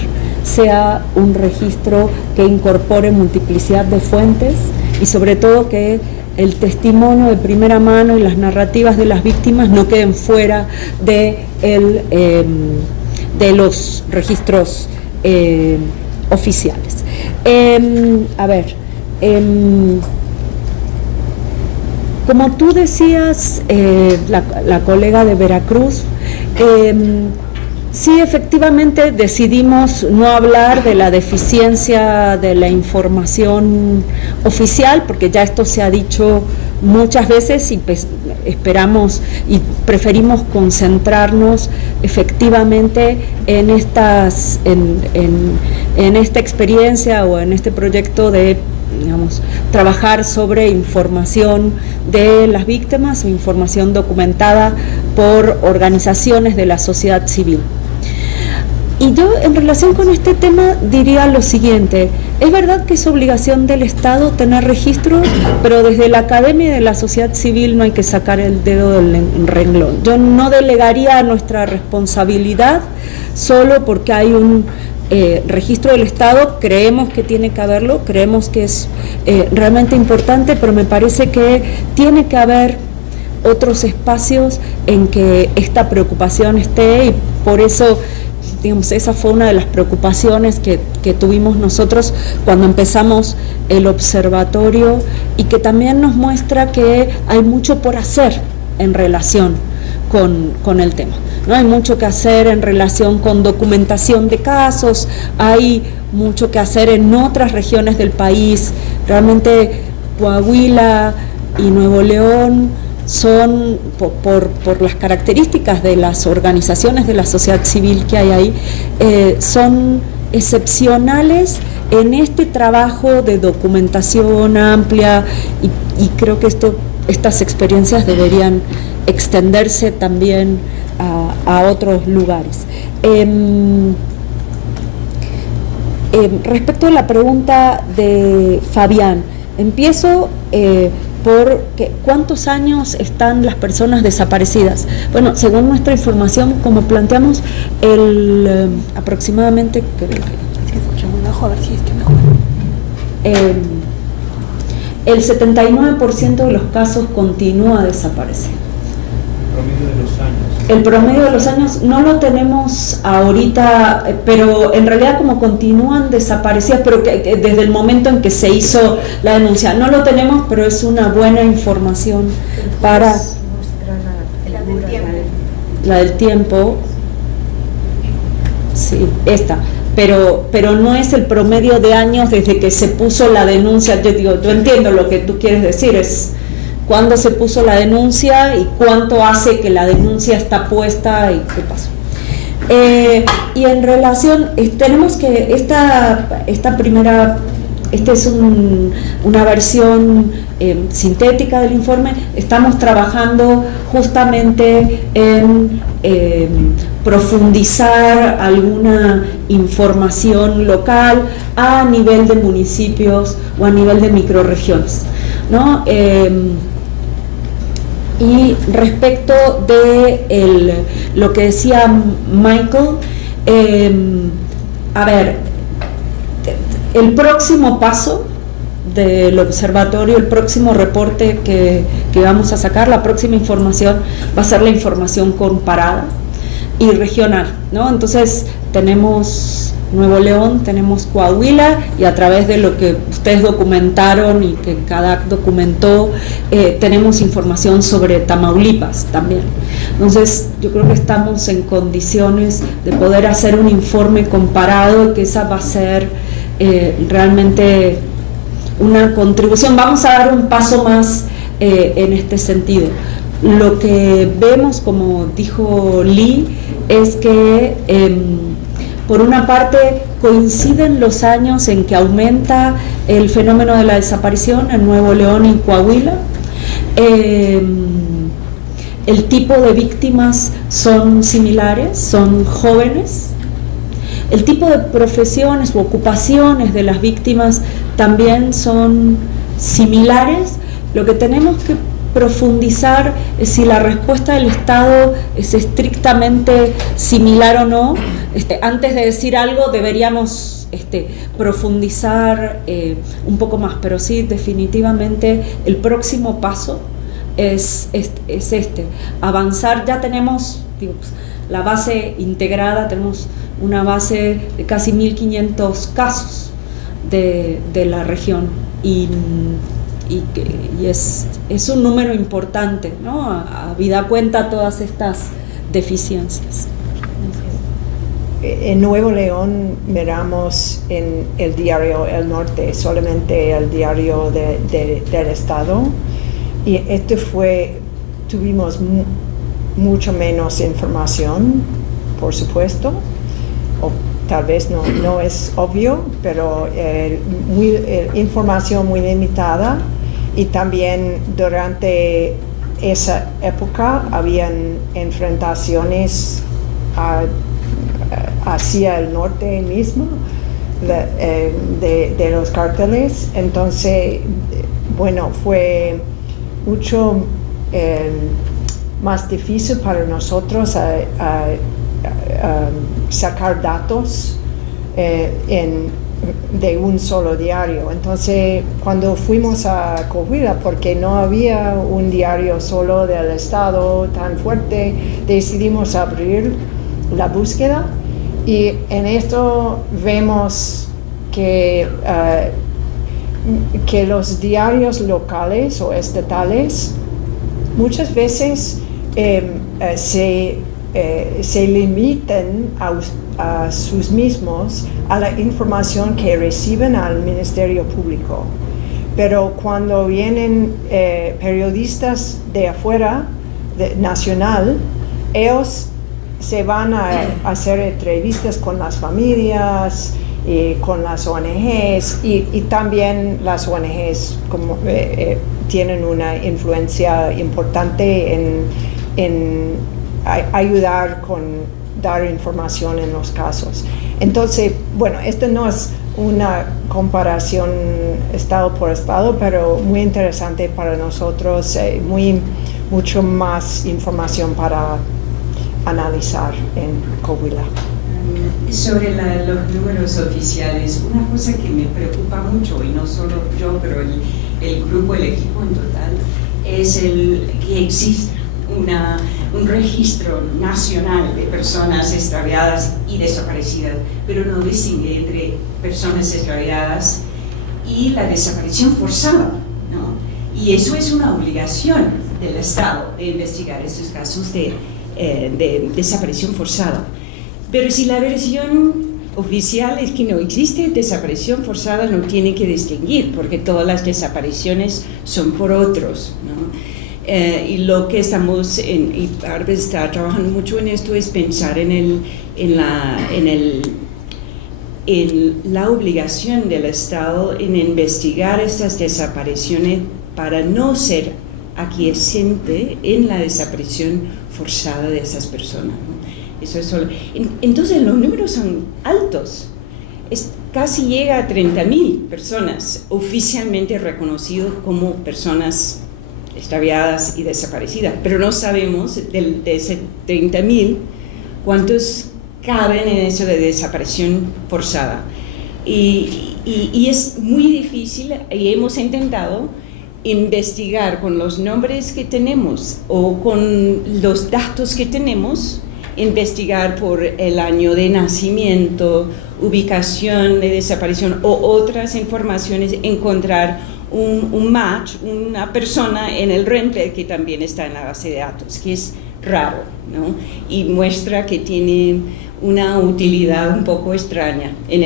sea un registro que incorpore multiplicidad de fuentes y sobre todo que el testimonio de primera mano y las narrativas de las víctimas no queden fuera de los registros oficiales. Como tú decías, la colega de Veracruz, sí, efectivamente decidimos no hablar de la deficiencia de la información oficial, porque ya esto se ha dicho muchas veces y pues, esperamos y preferimos concentrarnos efectivamente en esta experiencia o en este proyecto de, digamos, trabajar sobre información de las víctimas o información documentada por organizaciones de la sociedad civil. Y yo en relación con este tema diría lo siguiente: es verdad que es obligación del Estado tener registros, pero desde la academia y de la sociedad civil no hay que sacar el dedo del renglón. Yo no delegaría nuestra responsabilidad solo porque hay un registro del Estado, creemos que tiene que haberlo, creemos que es realmente importante, pero me parece que tiene que haber otros espacios en que esta preocupación esté, y por eso, digamos, esa fue una de las preocupaciones que tuvimos nosotros cuando empezamos el observatorio, y que también nos muestra que hay mucho por hacer en relación con el tema. No hay mucho que hacer en relación con documentación de casos, hay mucho que hacer en otras regiones del país. Realmente Coahuila y Nuevo León son, por las características de las organizaciones de la sociedad civil que hay ahí, son excepcionales en este trabajo de documentación amplia, y creo que estas experiencias deberían extenderse también a otros lugares. Respecto a la pregunta de Fabián, empiezo por ¿cuántos años están las personas desaparecidas? Bueno, según nuestra información, como planteamos, aproximadamente, el 79% de los casos continúa desaparecido. El promedio de los años no lo tenemos ahorita, pero en realidad como continúan desaparecidas, pero que desde el momento en que se hizo la denuncia, no lo tenemos, pero es una buena información para la del tiempo. Sí, esta. Pero no es el promedio de años desde que se puso la denuncia. Yo entiendo lo que tú quieres decir, es cuándo se puso la denuncia y cuánto hace que la denuncia está puesta y qué pasó. Y en relación, tenemos que esta primera, esta es una versión sintética del informe. Estamos trabajando justamente en profundizar alguna información local a nivel de municipios o a nivel de microrregiones, ¿no? Y respecto de lo que decía Michael, a ver, el próximo paso del observatorio, el próximo reporte que vamos a sacar, la próxima información va a ser la información comparada y regional, ¿no? Entonces tenemos Nuevo León, tenemos Coahuila, y a través de lo que ustedes documentaron y que CADAC documentó, tenemos información sobre Tamaulipas también. Entonces yo creo que estamos en condiciones de poder hacer un informe comparado y que esa va a ser realmente una contribución. Vamos a dar un paso más en este sentido. Lo que vemos, como dijo Lee, es que por una parte coinciden los años en que aumenta el fenómeno de la desaparición en Nuevo León y Coahuila. El tipo de víctimas son similares, son jóvenes. El tipo de profesiones u ocupaciones de las víctimas también son similares. Lo que tenemos que profundizar es si la respuesta del Estado es estrictamente similar o no. Antes de decir algo deberíamos profundizar un poco más, pero sí, definitivamente el próximo paso es avanzar. Ya tenemos la base integrada, tenemos una base de casi 1.500 casos de la región, y es un número importante, ¿no? Habida cuenta todas estas deficiencias. En Nuevo León miramos en el diario El Norte, solamente el diario del Estado, y tuvimos mucho menos información, por supuesto, o tal vez no es obvio, pero información muy limitada. Y también durante esa época habían enfrentaciones hacia el norte mismo de los cárteles. Entonces, bueno, fue mucho más difícil para nosotros sacar datos de un solo diario. Entonces, cuando fuimos a Coahuila, porque no había un diario solo del Estado tan fuerte, decidimos abrir la búsqueda, y en esto vemos que los diarios locales o estatales muchas veces se limitan a sus mismos a la información que reciben al Ministerio Público. Pero cuando vienen periodistas de afuera, nacional, ellos se van a hacer entrevistas con las familias y con las ONGs, y también las ONGs tienen una influencia importante en ayudar con dar información en los casos. Entonces, bueno, esto no es una comparación estado por estado, pero muy interesante para nosotros, mucho más información para analizar en Coahuila. Sobre los números oficiales, una cosa que me preocupa mucho, y no solo yo, pero el grupo, el equipo en total, es que exista un registro nacional de personas extraviadas y desaparecidas, pero no distingue entre personas extraviadas y la desaparición forzada, ¿no? Y eso es una obligación del Estado, de investigar esos casos de desaparición forzada. Pero si la versión oficial es que no existe desaparición forzada, no tiene que distinguir, porque todas las desapariciones son por otros, ¿no? y lo que estamos, y Bárbara está trabajando mucho en esto, es pensar en la obligación del Estado en investigar estas desapariciones para no ser aquiescente en la desaparición forzada de esas personas, ¿no? Eso es solo. Entonces los números son altos. Casi llega a 30.000 personas oficialmente reconocidas como personas extraviadas y desaparecidas, pero no sabemos de ese 30.000 cuántos caben en eso de desaparición forzada. Y es muy difícil, y hemos intentado investigar con los nombres que tenemos o con los datos que tenemos, investigar por el año de nacimiento, ubicación de desaparición o otras informaciones, encontrar un match, una persona en el RENPE que también está en la base de datos, que es raro, ¿no? Y muestra que tiene una utilidad un poco extraña en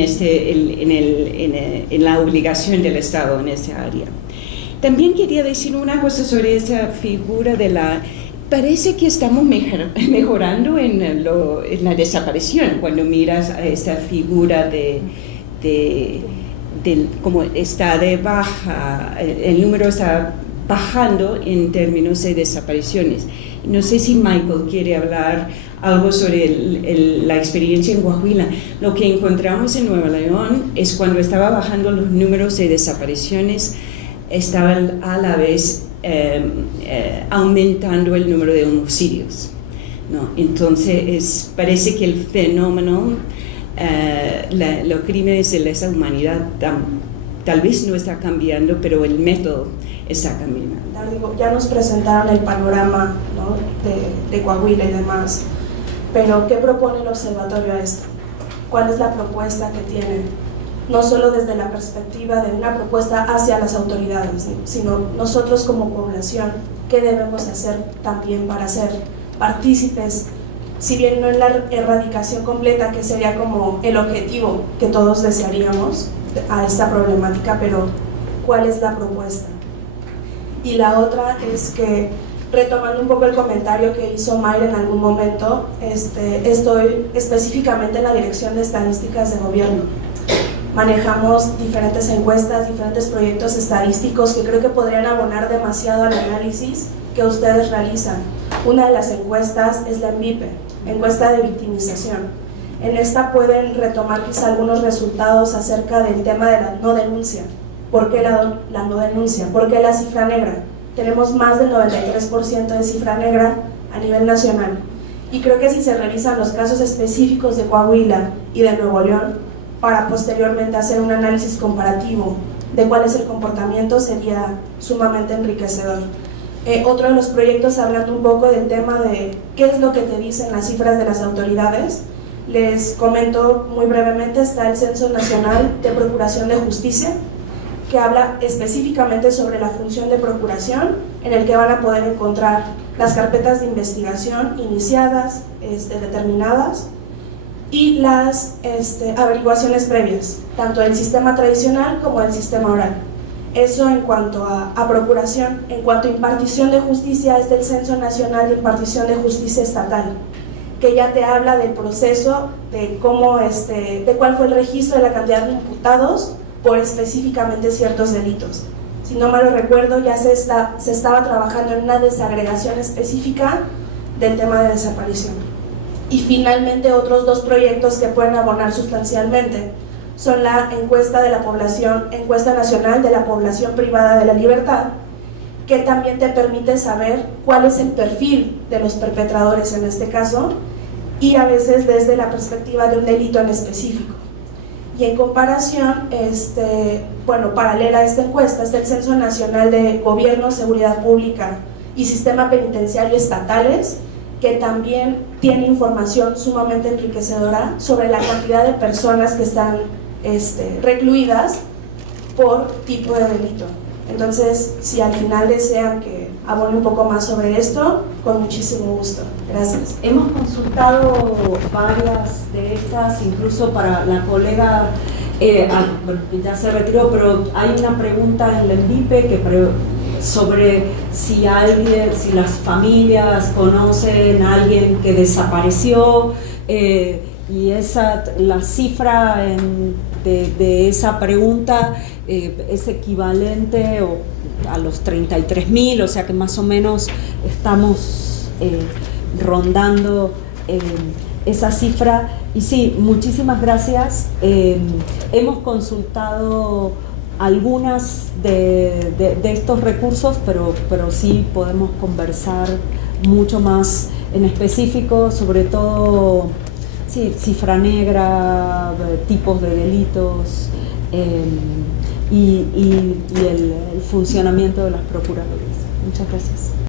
la obligación del Estado en esa área. También quería decir una cosa sobre esa figura de la... Parece que estamos mejorando en la desaparición cuando miras a esta figura de cómo está de baja, el número está bajando en términos de desapariciones. No sé si Michael quiere hablar algo sobre la experiencia en Coahuila. Lo que encontramos en Nuevo León es cuando estaba bajando los números de desapariciones, estaba a la vez aumentando el número de homicidios, ¿no? Entonces parece que el fenómeno, los crímenes de lesa humanidad tal vez no está cambiando, pero el método está cambiando. Ya nos presentaron el panorama, ¿no?, de Coahuila y demás, pero ¿qué propone el observatorio a esto? ¿Cuál es la propuesta que tienen? No solo desde la perspectiva de una propuesta hacia las autoridades, sino nosotros como población, ¿qué debemos hacer también para ser partícipes? Si bien no en la erradicación completa, que sería como el objetivo que todos desearíamos a esta problemática, pero ¿cuál es la propuesta? Y la otra es que, retomando un poco el comentario que hizo Mayra en algún momento, estoy específicamente en la Dirección de Estadísticas de Gobierno. Manejamos diferentes encuestas, diferentes proyectos estadísticos que creo que podrían abonar demasiado al análisis que ustedes realizan. Una de las encuestas es la ENVIPE, encuesta de victimización. En esta pueden retomar quizá algunos resultados acerca del tema de la no denuncia. ¿Por qué la no denuncia? ¿Por qué la cifra negra? Tenemos más del 93% de cifra negra a nivel nacional. Y creo que si se revisan los casos específicos de Coahuila y de Nuevo León, para posteriormente hacer un análisis comparativo de cuál es el comportamiento, sería sumamente enriquecedor. Otro de los proyectos, hablando un poco del tema de qué es lo que te dicen las cifras de las autoridades, les comento muy brevemente. Está el Censo Nacional de Procuración de Justicia, que habla específicamente sobre la función de procuración, en el que van a poder encontrar las carpetas de investigación iniciadas, determinadas, y las averiguaciones previas, tanto del sistema tradicional como del sistema oral. Eso en cuanto a procuración. En cuanto a impartición de justicia, es del Censo Nacional de Impartición de Justicia Estatal, que ya te habla del proceso, de cómo, de cuál fue el registro de la cantidad de imputados por específicamente ciertos delitos. Si no mal recuerdo, ya se estaba trabajando en una desagregación específica del tema de desaparición. Y finalmente, otros dos proyectos que pueden abonar sustancialmente son la encuesta de la población, encuesta nacional de la población privada de la libertad, que también te permite saber cuál es el perfil de los perpetradores en este caso, y a veces desde la perspectiva de un delito en específico. Y en comparación, paralela a esta encuesta, está el Censo Nacional de Gobierno, Seguridad Pública y Sistema Penitenciario Estatales, que también tiene información sumamente enriquecedora sobre la cantidad de personas que están recluidas por tipo de delito. Entonces, si al final desean que abone un poco más sobre esto, con muchísimo gusto. Gracias. Hemos consultado varias de estas, incluso para la colega, ya se retiró, pero hay una pregunta en el ENVIPE que sobre si las familias conocen a alguien que desapareció, y la cifra de esa pregunta es equivalente a los 33.000, o sea que más o menos estamos rondando esa cifra. Y sí, muchísimas gracias. Hemos consultado algunas de estos recursos, pero sí podemos conversar mucho más en específico, sobre todo cifra negra, tipos de delitos y el funcionamiento de las procuradurías. Muchas gracias.